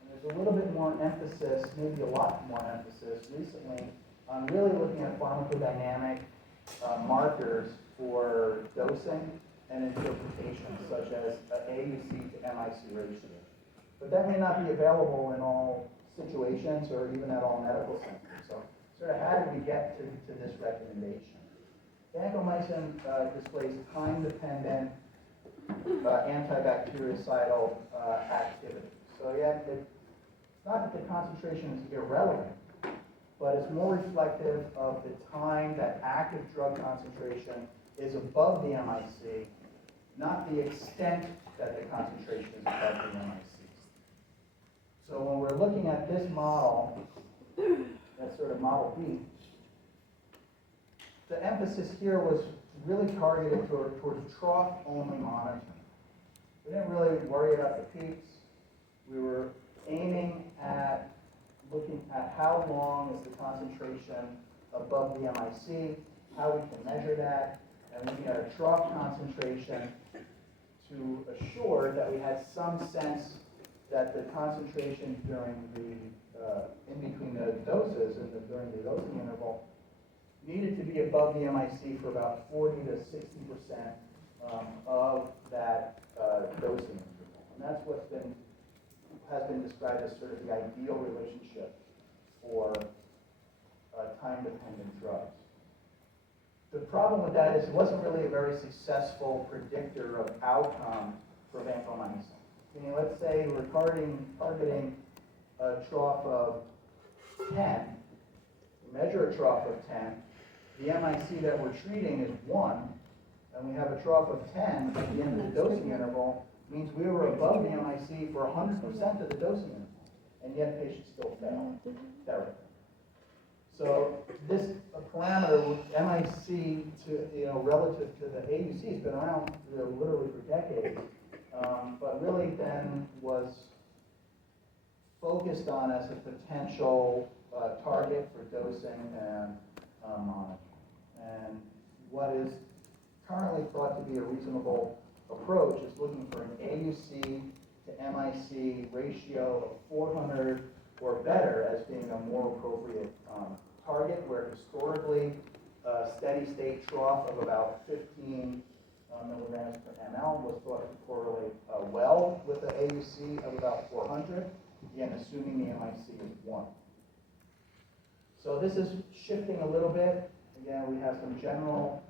And there's a little bit more emphasis, maybe a lot more emphasis recently, on really looking at pharmacodynamic markers for dosing and interpretation, such as AUC to MIC ratio. But that may not be available in all situations or even at all medical centers. So sort of how did we get to this recommendation? Vancomycin displays time-dependent antibactericidal activity. So yeah, it's not that the concentration is irrelevant, but it's more reflective of the time that active drug concentration is above the MIC, not the extent that the concentration is above the MIC. So when we're looking at this model, that's sort of model B, the emphasis here was really targeted towards trough-only monitoring. We didn't really worry about the peaks. We were aiming at looking at how long is the concentration above the MIC, how we can measure that, and looking at a trough concentration to assure that we had some sense that the concentration during the, in between the doses and during the dosing interval needed to be above the MIC for about 40 to 60% of that dosing interval. And that's what's has been described as sort of the ideal relationship for time-dependent drugs. The problem with that is it wasn't really a very successful predictor of outcome for vancomycin. I mean, let's say we're targeting a trough of 10, we measure a trough of 10, the MIC that we're treating is 1, and we have a trough of 10 at the end of the dosing interval, means we were above the MIC for 100% of the dosing interval, and yet patients still fail therapy. So this parameter, MIC to, relative to the AUC has been around literally for decades, but really then was focused on as a potential target for dosing and monitoring. And what is currently thought to be a reasonable approach is looking for an AUC to MIC ratio of 400 or better as being a more appropriate target, where historically a steady state trough of about 15 milligrams per ml was thought to correlate well with the AUC of about 400, again assuming the MIC is 1. So this is shifting a little bit. Again, we have some general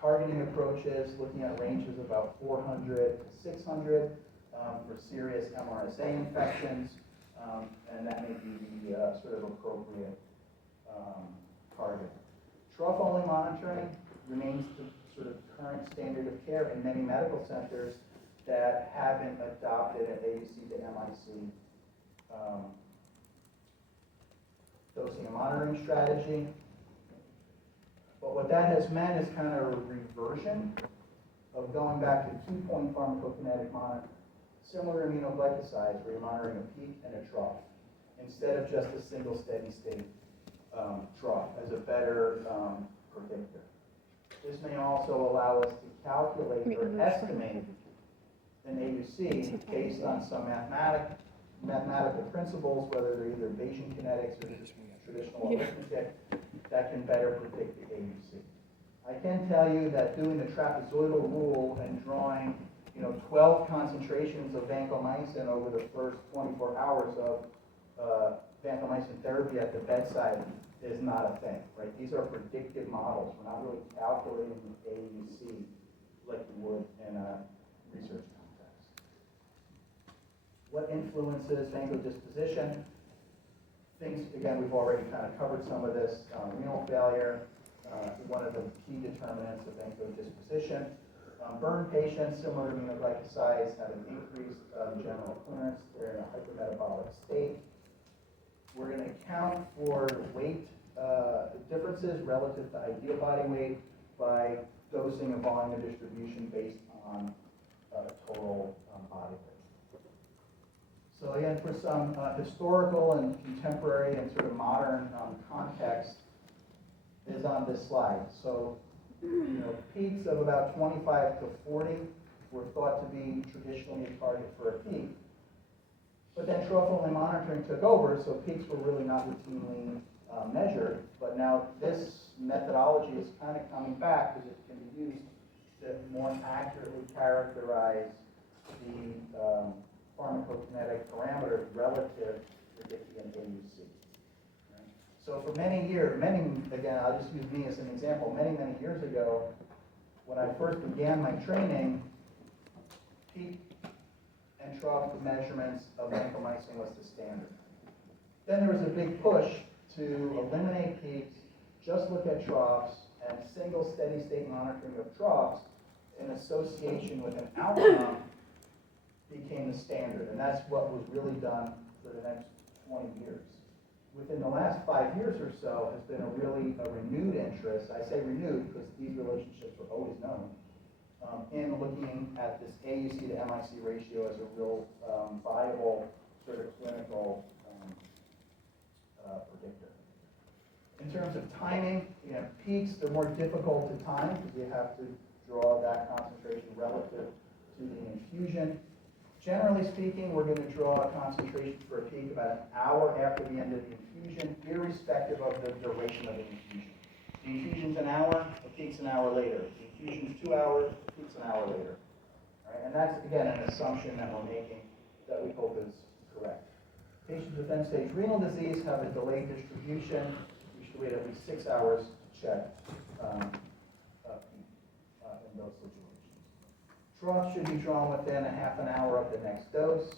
targeting approaches looking at ranges about 400 to 600 for serious MRSA infections, and that may be the sort of appropriate target. Trough-only monitoring remains the sort of current standard of care in many medical centers that haven't adopted an AUC to MIC dosing and monitoring strategy. But what that has meant is kind of a reversion of going back to 2-point pharmacokinetic monitoring, similar to aminoglycosides, where you're monitoring a peak and a trough, instead of just a single steady state trough as a better predictor. This may also allow us to calculate or estimate an AUC based on some mathematical principles, whether they're either Bayesian kinetics or traditional arithmetic, that can better predict the AUC. I can tell you that doing the trapezoidal rule and drawing 12 concentrations of vancomycin over the first 24 hours of vancomycin therapy at the bedside is not a thing, right? These are predictive models. We're not really calculating the AUC like you would in a research context. What influences vancodisposition? Things, again, we've already kind of covered some of this. Renal failure, one of the key determinants of vancodisposition. Burn patients, similar to aminoglycosides, have an increased general clearance. They're in a hypermetabolic state. We're going to account for weight differences relative to ideal body weight by dosing and volume of distribution based on total body weight. So again, for some historical and contemporary and sort of modern context is on this slide. So, peaks of about 25 to 40 were thought to be traditionally a target for a peak. But then trough-only monitoring took over, so peaks were really not routinely measured. But now this methodology is kind of coming back because it can be used to more accurately characterize the pharmacokinetic parameters relative to predicting an AUC. Right? So for many years, again, I'll just use me as an example, many years ago, when I first began my training, peak and trough measurements of vancomycin was the standard. Then there was a big push to eliminate peaks, just look at troughs, and single steady state monitoring of troughs in association with an outcome became the standard. And that's what was really done for the next 20 years. Within the last 5 years or so has been a renewed interest. I say renewed because these relationships were always known, in looking at this AUC to MIC ratio as a real viable sort of clinical predictor. In terms of timing, peaks, they're more difficult to time because you have to draw that concentration relative to the infusion. Generally speaking, we're going to draw a concentration for a peak about an hour after the end of the infusion, irrespective of the duration of the infusion. The infusion's an hour, the peak's an hour later. The infusion's 2 hours, the peak's an hour later. All right? And that's, again, an assumption that we're making that we hope is correct. Patients with end-stage renal disease have a delayed distribution. We should wait at least 6 hours to check in those situations. Trough should be drawn within a half an hour of the next dose.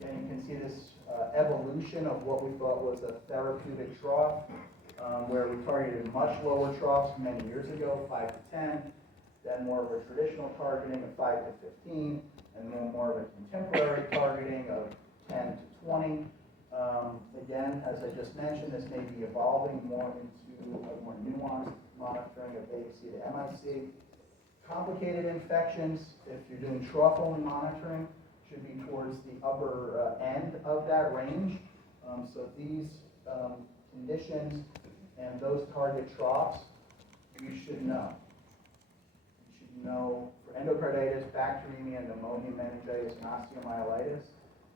Again, you can see this evolution of what we thought was a therapeutic trough where we targeted much lower troughs many years ago, 5 to 10, then more of a traditional targeting of 5 to 15, and then more of a contemporary targeting of 10 to 20. Again, as I just mentioned, this may be evolving more into a more nuanced monitoring of AUC to MIC. Complicated infections, if you're doing trough-only monitoring, should be towards the upper end of that range. So these conditions and those target troughs, you should know. You should know for endocarditis, bacteremia, pneumonia, meningitis, and osteomyelitis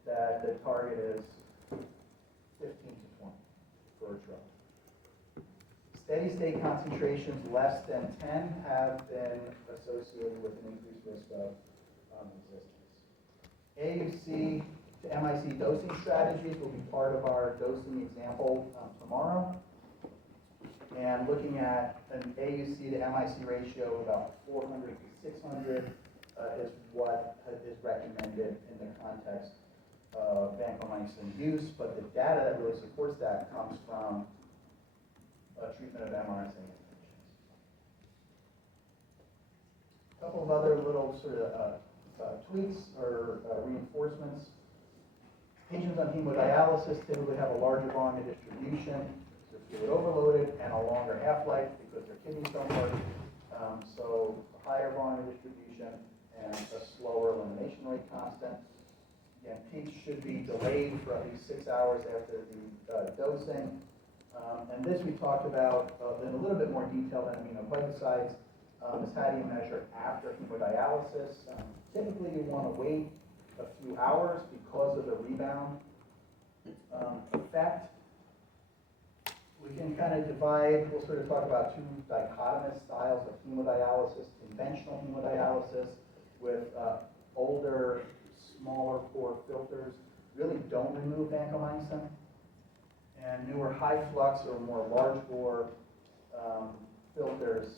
that the target is 15 to 20 for a trough. Steady state concentrations less than 10 have been associated with an increased risk of existence. AUC to MIC dosing strategies will be part of our dosing example tomorrow. And looking at an AUC to MIC ratio of about 400 to 600 is what is recommended in the context of vancomycin use, but the data that really supports that comes from treatment of MRSA infections. A couple of other little sort of tweaks or reinforcements. Patients on hemodialysis typically have a larger volume of distribution, they're fluid overloaded, and a longer half-life because their kidneys don't work. So a higher volume of distribution and a slower elimination rate constant. Again, peaks should be delayed for at least 6 hours after the dosing. And this we talked about in a little bit more detail than aminoglycosides, is how do you measure after hemodialysis. Typically you want to wait a few hours because of the rebound effect. We can kind of divide, we'll sort of talk about two dichotomous styles of hemodialysis. Conventional hemodialysis with older, smaller pore filters really don't remove vancomycin. And newer high flux or more large bore filters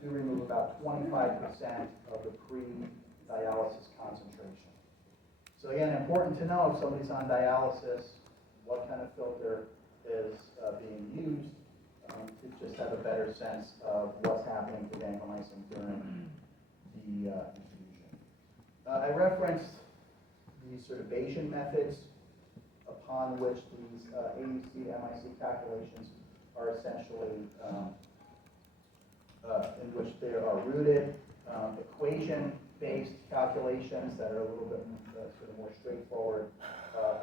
do remove about 25% of the pre-dialysis concentration. So again, important to know if somebody's on dialysis, what kind of filter is being used to just have a better sense of what's happening to vancomycin during the infusion. I referenced these sort of Bayesian methods upon which these AUC to MIC calculations are essentially, in which they are rooted. Equation-based calculations that are a little bit sort of more straightforward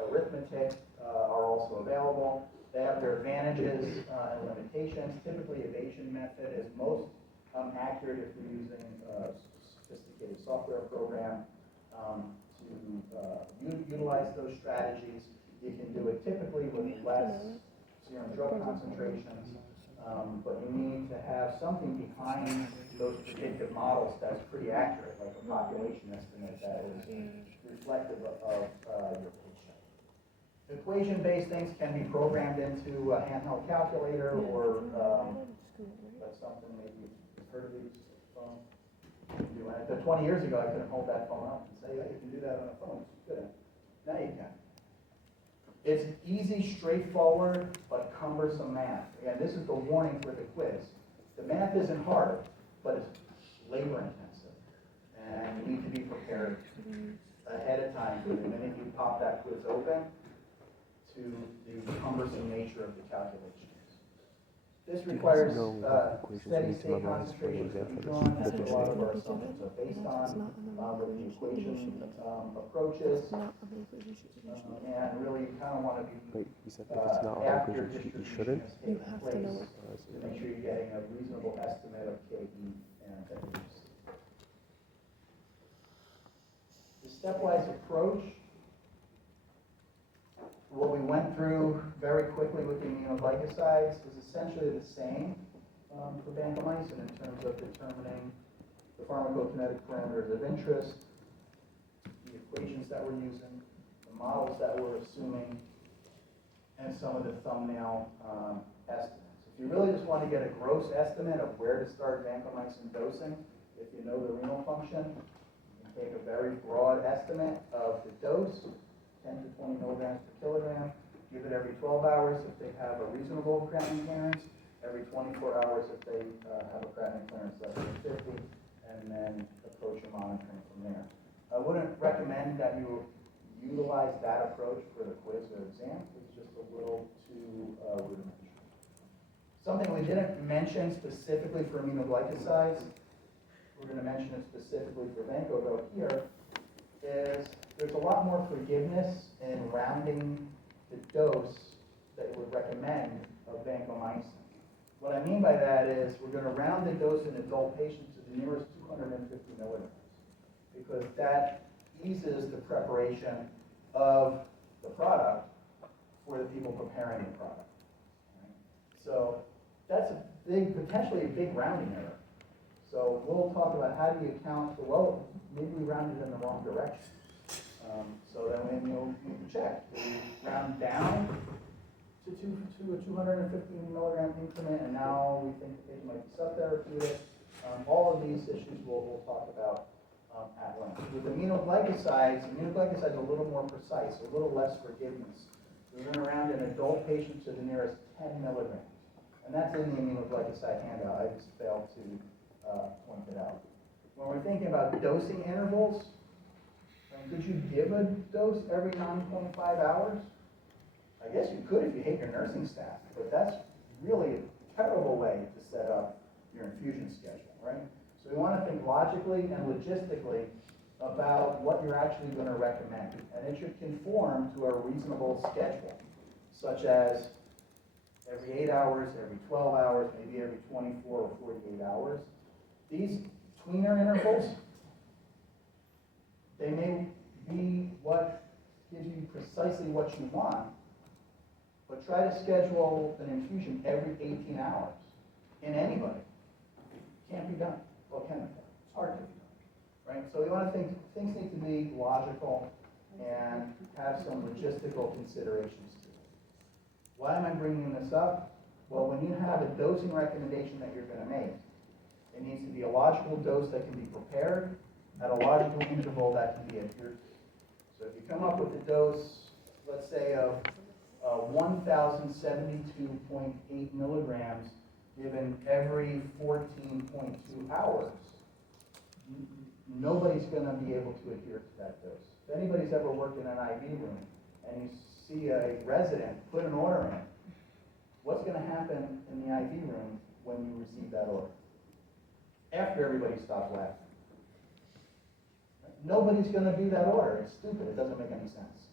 arithmetic are also available. They have their advantages and limitations. Typically, a Bayesian method is most accurate if you're using a sophisticated software program to utilize those strategies. You can do it typically with less serum drug concentrations, but you need to have something behind those predictive models that's pretty accurate, like a population estimate that is reflective of your patient. Equation-based things can be programmed into a handheld calculator or that's something maybe you've heard of these phones. 20 years ago, I couldn't hold that phone up and say, yeah, you can do that on a phone. You couldn't. Now you can. It's easy, straightforward, but cumbersome math. Again, this is the warning for the quiz. The math isn't hard, but it's labor intensive. And you need to be prepared ahead of time for the minute you pop that quiz open to the cumbersome nature of the calculations. This requires steady state concentrations to be drawn. That's what a lot of our assumptions are based on with the equation approaches. And really you kind of want to be Wait, you said if it's not all after equations, you distribution shouldn't? has taken You have to place know to make sure you're getting a reasonable estimate of KE and AUC. The stepwise approach, what we went through very quickly with the aminoglycosides is essentially the same for vancomycin in terms of determining the pharmacokinetic parameters of interest, the equations that we're using, the models that we're assuming, and some of the thumbnail estimates. If you really just want to get a gross estimate of where to start vancomycin dosing, if you know the renal function, you can take a very broad estimate of the dose, 10 to 20 milligrams per kilogram, give it every 12 hours if they have a reasonable creatinine clearance, every 24 hours if they have a creatinine clearance less than 50, and then approach your monitoring from there. I wouldn't recommend that you utilize that approach for the quiz or exam. It's just a little too rudimentary. Something we didn't mention specifically for aminoglycosides, we're going to mention it specifically for vancomycin here, is there's a lot more forgiveness in rounding the dose that you would recommend of vancomycin. What I mean by that is we're going to round the dose in adult patients to the nearest 250 milligrams, because that eases the preparation of the product for the people preparing the product. Right? So that's a big, potentially a big rounding error. So we'll talk about how do you account for, well, maybe we rounded in the wrong direction. So then when you can check, do we round down to a 250 milligram increment, and now we think the patient might be subtherapeutic. All of these issues we'll talk about at length. With aminoglycosides are a little more precise, a little less forgiveness. We run around in adult patients to the nearest 10 milligrams. And that's in the aminoglycoside handout. I just failed to point it out. When we're thinking about dosing intervals, could you give a dose every 9.5 hours? I guess you could if you hate your nursing staff, but that's really a terrible way to set up your infusion schedule, right? So we want to think logically and logistically about what you're actually going to recommend. And it should conform to a reasonable schedule, such as every 8 hours, every 12 hours, maybe every 24 or 48 hours. These tweener intervals, they may be what gives you precisely what you want, but try to schedule an infusion every 18 hours in anybody. Can't be done. Well, can it? It's hard to be done, right? So we want to think things need to be logical and have some logistical considerations to it. Why am I bringing this up? Well, when you have a dosing recommendation that you're going to make, it needs to be a logical dose that can be prepared at a logical interval that can be adhered to. So if you come up with a dose, let's say of 1,072.8 milligrams given every 14.2 hours, nobody's going to be able to adhere to that dose. If anybody's ever worked in an IV room and you see a resident put an order in, what's going to happen in the IV room when you receive that order? After everybody stops laughing. Nobody's going to do that order. It's stupid. It doesn't make any sense.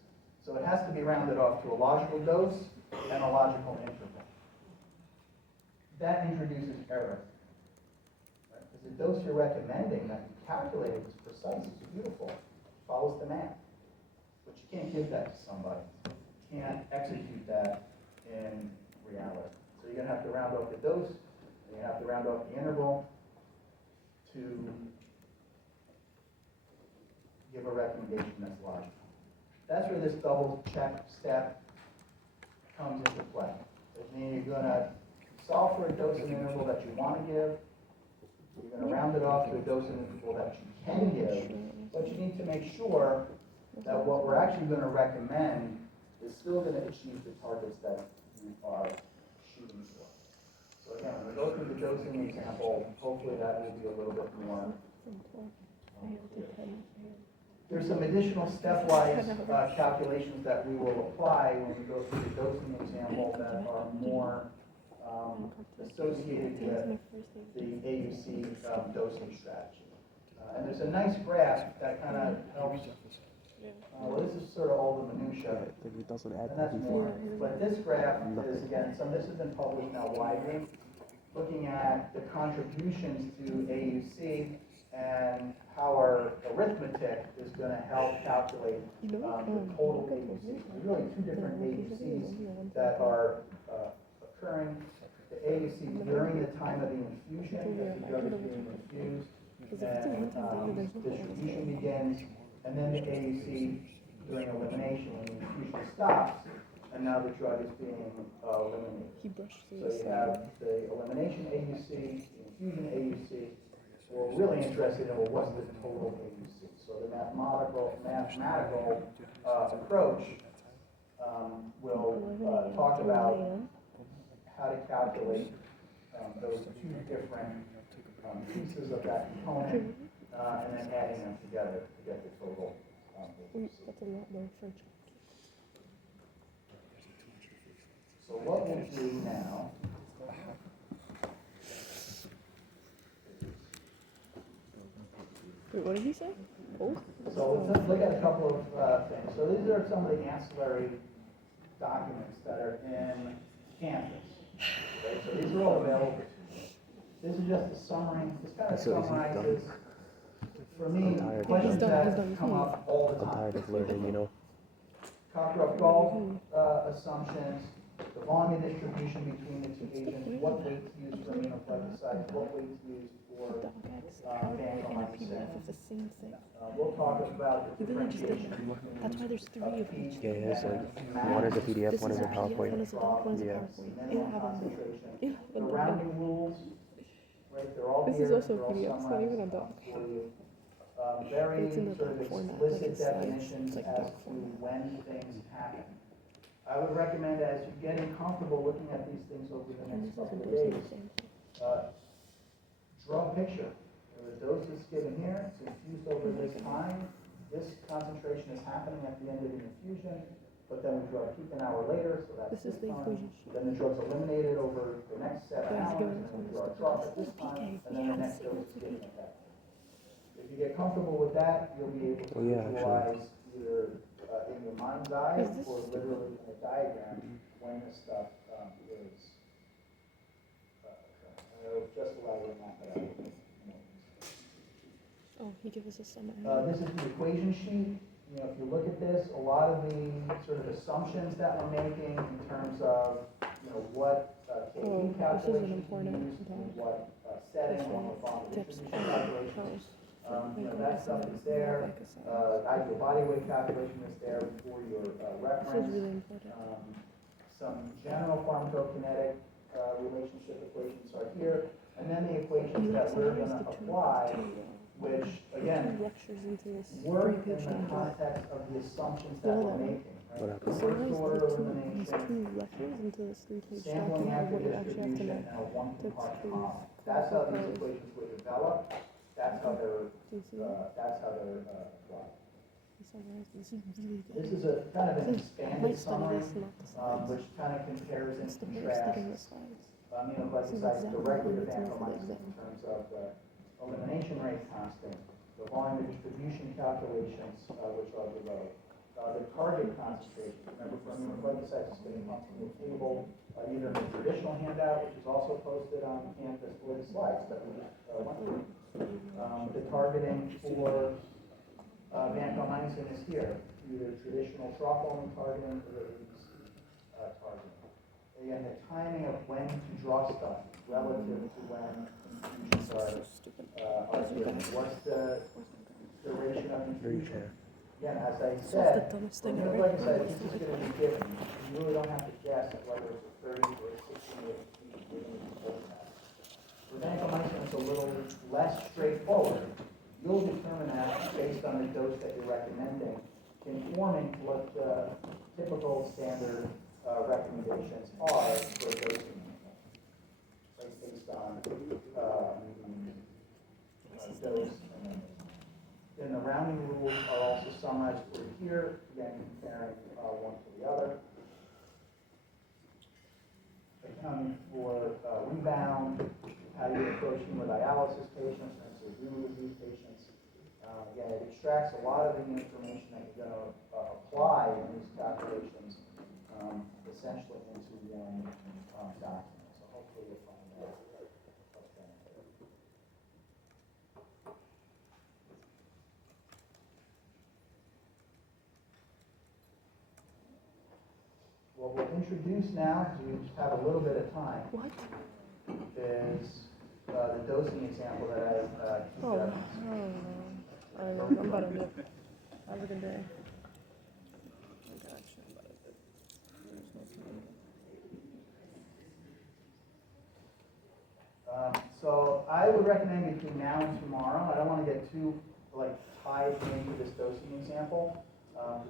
So it has to be rounded off to a logical dose and a logical interval. That introduces error. Right? Because the dose you're recommending that you calculated is precise, it's beautiful, follows the math. But you can't give that to somebody. You can't execute that in reality. So you're going to have to round off the dose, and you have to round off the interval to give a recommendation that's logical. That's where this double check step comes into play. It means you're going to solve for a dosing interval that you want to give. You're going to round it off to a dosing interval that you can give, but you need to make sure that what we're actually going to recommend is still going to achieve the targets that you are shooting for. So again, when we go through the dosing example, hopefully that will be a little bit more clear. There's some additional stepwise calculations that we will apply when we go through the dosing example that are more associated with the AUC dosing strategy. And there's a nice graph that kind of helps. Well, this is sort of all the minutia, If it doesn't add and that's more. But this graph is, again, this has been published now widely, looking at the contributions to AUC and how our arithmetic is going to help calculate the total AUC. There's really two different AUCs that are occurring. The AUC during the time of the infusion, as the drug is being infused, and distribution begins, and then the AUC during elimination when the infusion stops, and now the drug is being eliminated. So you have the elimination AUC, the infusion AUC. We're really interested in what's the total AUC. So the mathematical approach will talk about how to calculate those two different pieces of that component, and then adding them together to get the total. That's a lot though for So what we'll do now, Wait, what did he say? Oh? so let's look at a couple of things. So these are some of the ancillary documents that are in Canvas. Right? So these are all available to you. This is just a summary. This kind of So is he done? summarizes, for me, tired. questions He's done, that he's done. come up all the I'm time. tired of learning, you know. Cockcroft golf assumptions, the volume distribution between the two agents, what weight to use for aminoplegicides, what weight to use for DocX, PowerPoint, and a PDF of the same thing. we'll talk about the You really just did differentiation. that. That's why there's three of each. Yeah, it's like one is a PDF, This one is is a a PDF, one PowerPoint. is a doc, one is a Yeah. PowerPoint. You'll have them. You'll have The them. rounding rules, right, they're all This here. is also they're all PDF, it's not even a summarized, doc. for you. Very It's in the sort of doc format, like explicit it's slides, definitions it's like as doc to format. when things happen. I would recommend as you're getting comfortable looking at these things over the And next this is couple of endorsing days, the same. draw a picture. The dose is given here, it's infused over this time. This concentration is happening at the end of the infusion, but then we draw a peak an hour later, so that's This is this the time. equation sheet. Then the drug's eliminated over the next 7 Yeah, he's hours, giving and us then all we this draw a stuff. trough at this This is time, PK. and then the Yeah, next this dose is is given at that point. If you get comfortable with that, you'll be able to Oh, yeah, actually. visualize either in your mind's eye Is this or stupid? literally in a diagram when this stuff is just allow you to map it out. Oh, he gave us a summary. This is the equation sheet. You know, if you look at this, a lot of the sort of assumptions that we're making in terms of, you know, what KD Oh, this is an calculations we important use, and part. what setting, This what one bond tips distribution calculations. powers. You know, that stuff is there. Ideal body weight calculation is there for your This is reference. really important. Some general pharmacokinetic relationship equations are here. And then the equations You that we're summarize gonna the two, apply, two which, again, lectures into this work in three-page the handbook. context of the assumptions that Well, we're then, making, What right? happened? First Summarize order these elimination, two lectures into this three-page sampling document of after what you actually have to distribution, know. and a one Tips, compartment clues, column. That's how these powers. equations were developed, that's how they're, Do you see that? applied. He summarized. This is really good. This is a kind of an This- expanded might study summary, this, not the slides. which kind of compares and It's the first studying the contrasts slides. aminoglycosides exactly directly to what we need to know for the vancomycin in exam. terms of the elimination rate constant, the volume distribution calculations, which are below. The target concentration, remember for aminoglycosides, it's getting up from the table, either in the traditional handout, which is also posted on Canvas, or the slides that we went through. The targeting for vancomycin is here, either traditional trough only targeting or release targeting. Again, the timing of when to draw stuff relative to when infusions are given. What's the duration of Very infusion? fair. Again, as I This was the said, dumbest for thing ever. aminoglycosides, this is gonna be given. You really don't have to guess at whether it's a 30 or a 60 given in the dose test. For vancomycin, it's a little less straightforward. You'll determine that based on the dose that you're recommending, conforming to what the typical standard recommendations are for dosing. Right, based on dose. Then the rounding rules are also summarized for here, again comparing one to the other. Accounting for rebound, how you approach hemodialysis patients, and so renal disease patients. Again, it extracts a lot of the information that you're going to apply in these calculations essentially into one document. So hopefully you'll find that of benefit. What we'll introduce now, because we just have a little bit of time, What? is the dosing example that I teed Oh, up. I don't know. I'm about to do it. Have a good day. So I would recommend between now and tomorrow, I don't want to get too tied into this dosing example.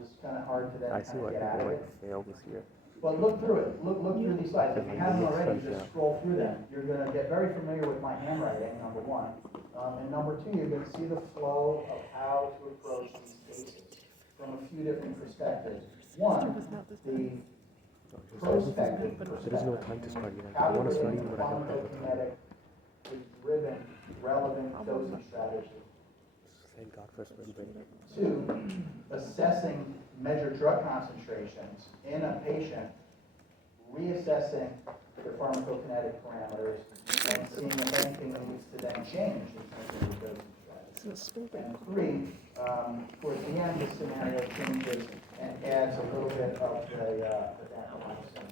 It's kind of hard to then I see kind why of get out people of it. fail this year. But look through it, look through these slides. If you haven't already, just scroll through them. You're gonna get very familiar with my handwriting, number one. And number two, you're gonna see the flow of how to approach these cases from a few different perspectives. One, the prospective There is no time to study. Like, how I to want to put study, in but I don't have the time. pharmacokinetic, driven, relevant dosing strategy. Thank God for spring break. Two, assessing measured drug concentrations in a patient, reassessing their pharmacokinetic parameters, and seeing if anything needs to then change in terms of the dosing strategy. This is spring break. And three, towards the end, the scenario changes and adds a little bit of the vancomycin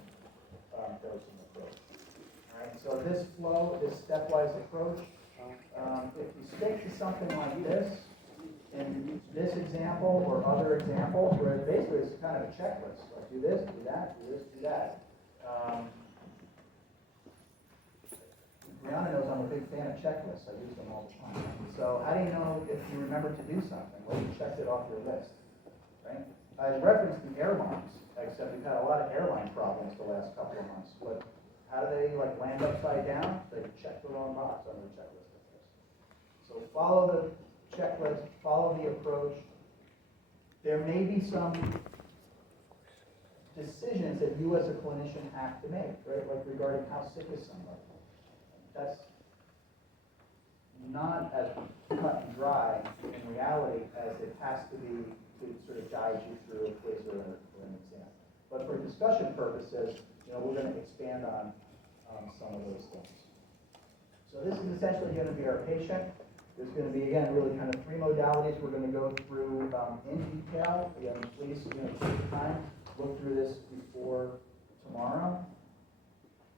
dosing approach. All right, so this flow, this stepwise approach, if you stick to something like this, in this example or other examples, where basically it's kind of a checklist, like do this, do that, do this, do that. Brianna knows I'm a big fan of checklists, I use them all the time. So how do you know if you remember to do something? Well, you checked it off your list, right? I referenced the airlines, except we've had a lot of airline problems the last couple of months, but how do they like land upside down? They check the wrong box on the checklist. So follow the checklist, follow the approach. There may be some decisions that you as a clinician have to make, right? Like regarding how sick is somebody. That's not as cut and dry in reality as it has to be to sort of guide you through a quiz or an exam. But for discussion purposes, we're going to expand on some of those things. So this is essentially going to be our patient. There's going to be, again, really kind of three modalities we're going to go through in detail. Again, please take the time, look through this before tomorrow.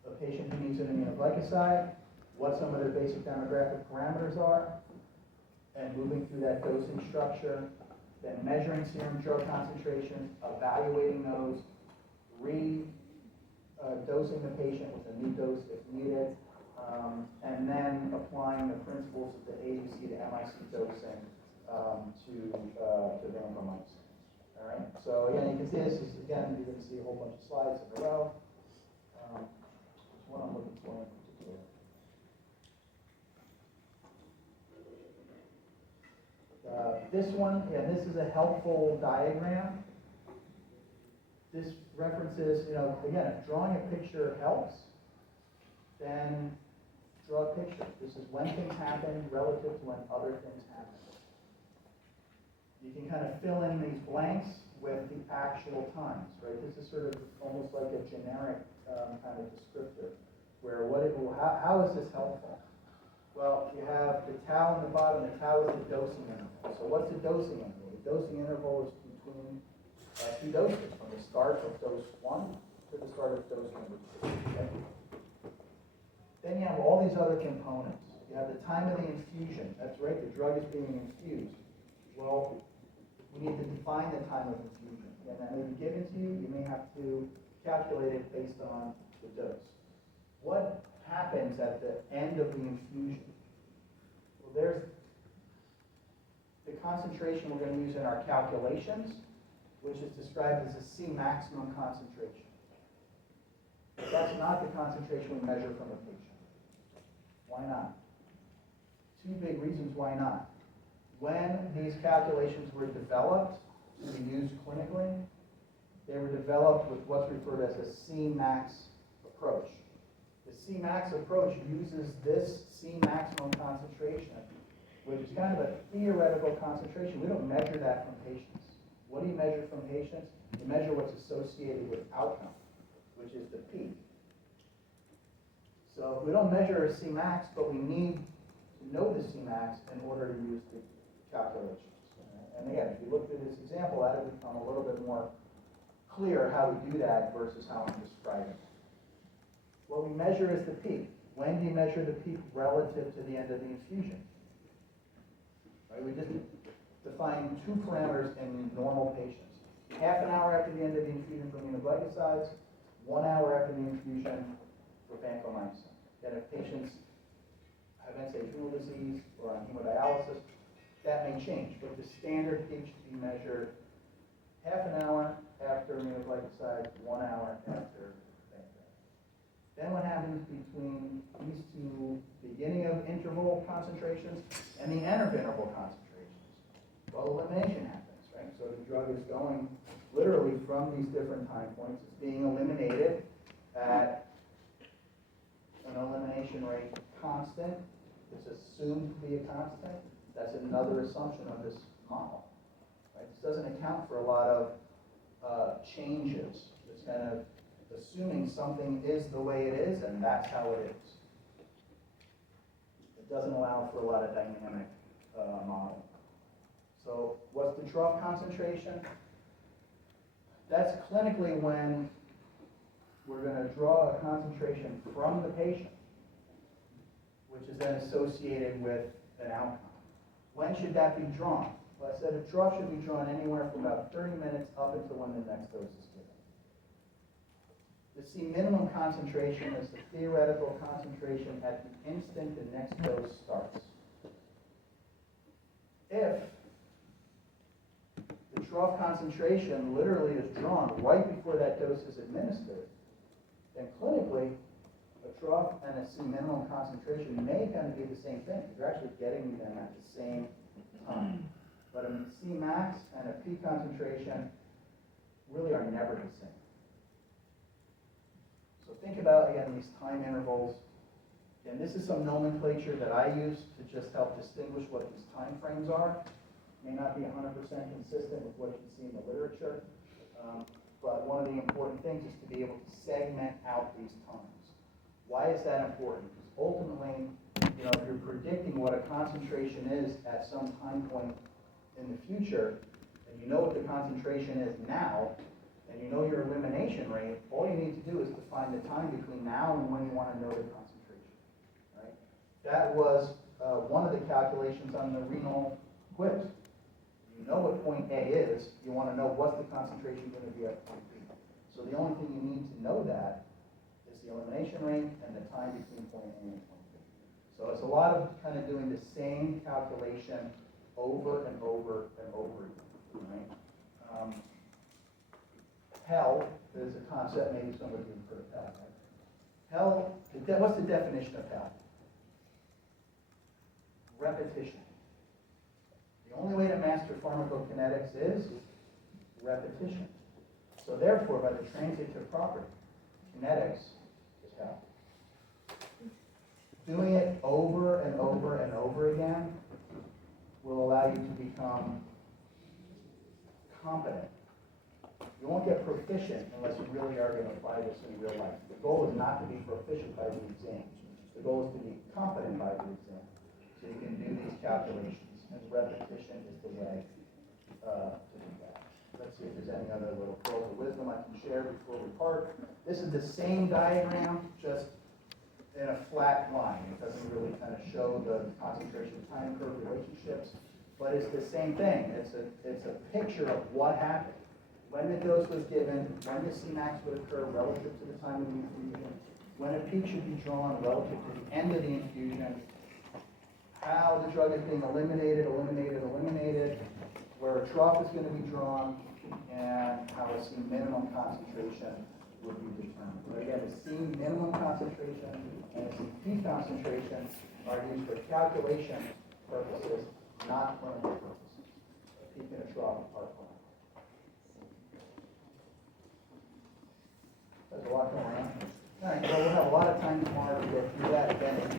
A patient who needs an immunoglycoside, what some of their basic demographic parameters are, and moving through that dosing structure, then measuring serum drug concentrations, evaluating those, dosing the patient with a new dose if needed, and then applying the principles of the AUC to MIC dosing to vancomycin. All right. So again, you can see this is again you're going to see a whole bunch of slides in a row. Which one I'm looking for in particular? This one, yeah, this is a helpful diagram. This references, again, if drawing a picture helps, then draw a picture. This is when things happen relative to when other things happen. You can kind of fill in these blanks with the actual times, right? This is sort of almost like a generic kind of descriptor, where how is this helpful? Well, you have the tau on the bottom. The tau is the dosing interval. So what's the dosing interval? The dosing interval is between two doses, from the start of dose 1 to the start of dose number 2. Okay? Then you have all these other components. You have the time of the infusion. That's right, the drug is being infused. Well, we need to define the time of infusion. And that may be given to you. You may have to calculate it based on the dose. What happens at the end of the infusion? Well, there's the concentration we're going to use in our calculations, which is described as a C maximum concentration. But that's not the concentration we measure from a patient. Why not? Two big reasons why not. When these calculations were developed to be used clinically, they were developed with what's referred as a Cmax approach. The Cmax approach uses this C maximum concentration, which is kind of a theoretical concentration. We don't measure that from patients. What do you measure from patients? You measure what's associated with outcome, which is the P. So we don't measure a Cmax, but we need to know the Cmax in order to use the calculations. And again, if you look at this example, that would become a little bit more clear how we do that versus how I'm describing it. What we measure is the peak. When do you measure the peak relative to the end of the infusion? Right, we just define two parameters in normal patients. Half an hour after the end of the infusion for aminoglycosides, 1 hour after the infusion for vancomycin. And if patients have end-stage renal disease or on hemodialysis, that may change, but the standard peak should be measured half an hour after aminoglycoside, 1 hour after pancreas. Then what happens between these two beginning of interval concentrations and the end of interval concentrations? Well, elimination happens, right? So the drug is going literally from these different time points. It's being eliminated at an elimination rate constant. It's assumed to be a constant. That's another assumption of this model. Right? This doesn't account for a lot of changes. It's kind of assuming something is the way it is, and that's how it is. It doesn't allow for a lot of dynamic modeling. So what's the trough concentration? That's clinically when we're going to draw a concentration from the patient, which is then associated with an outcome. When should that be drawn? Well, I said a trough should be drawn anywhere from about 30 minutes up until when the next dose is given. The C minimum concentration is the theoretical concentration at the instant the next dose starts. If the trough concentration literally is drawn right before that dose is administered, then clinically, a trough and a C minimum concentration may kind of be the same thing. You're actually getting them at the same time. But a C max and a P concentration really are never the same. So think about, again, these time intervals. And this is some nomenclature that I use to just help distinguish what these time frames are. May not be 100% consistent with what you see in the literature. But one of the important things is to be able to segment out these times. Why is that important? Because ultimately, if you're predicting what a concentration is at some time point in the future, and you know what the concentration is now, and you know your elimination rate, all you need to do is to find the time between now and when you want to know the concentration. Right? That was one of the calculations on the renal quiz. You know what point A is, you want to know what's the concentration going to be at point B. So the only thing you need to know that is the elimination rate and the time between point A and point B. So it's a lot of kind of doing the same calculation over and over and over again. Right? Hell is a concept, maybe some of you have heard of that. Right? Hell, what's the definition of hell? Repetition. The only way to master pharmacokinetics is repetition. So therefore, by the transitive property, kinetics is hell. Doing it over and over and over again will allow you to become competent. You won't get proficient unless you really are going to apply this in real life. The goal is not to be proficient by the exam. The goal is to be competent by the exam. So you can do these calculations. And repetition is the way to do that. Let's see if there's any other little pearls of wisdom I can share before we part. This is the same diagram, just in a flat line. It doesn't really kind of show the concentration time curve relationships, but it's the same thing. It's a picture of what happened. When the dose was given, when the Cmax would occur relative to the time of the infusion, when a peak should be drawn relative to the end of the infusion, how the drug is being eliminated, where a trough is going to be drawn, and how a C minimum concentration would be determined. But again, the C minimum concentration and the C P concentration are used for calculation purposes, not clinical purposes. A peak and a trough are clinical. There's a lot going on.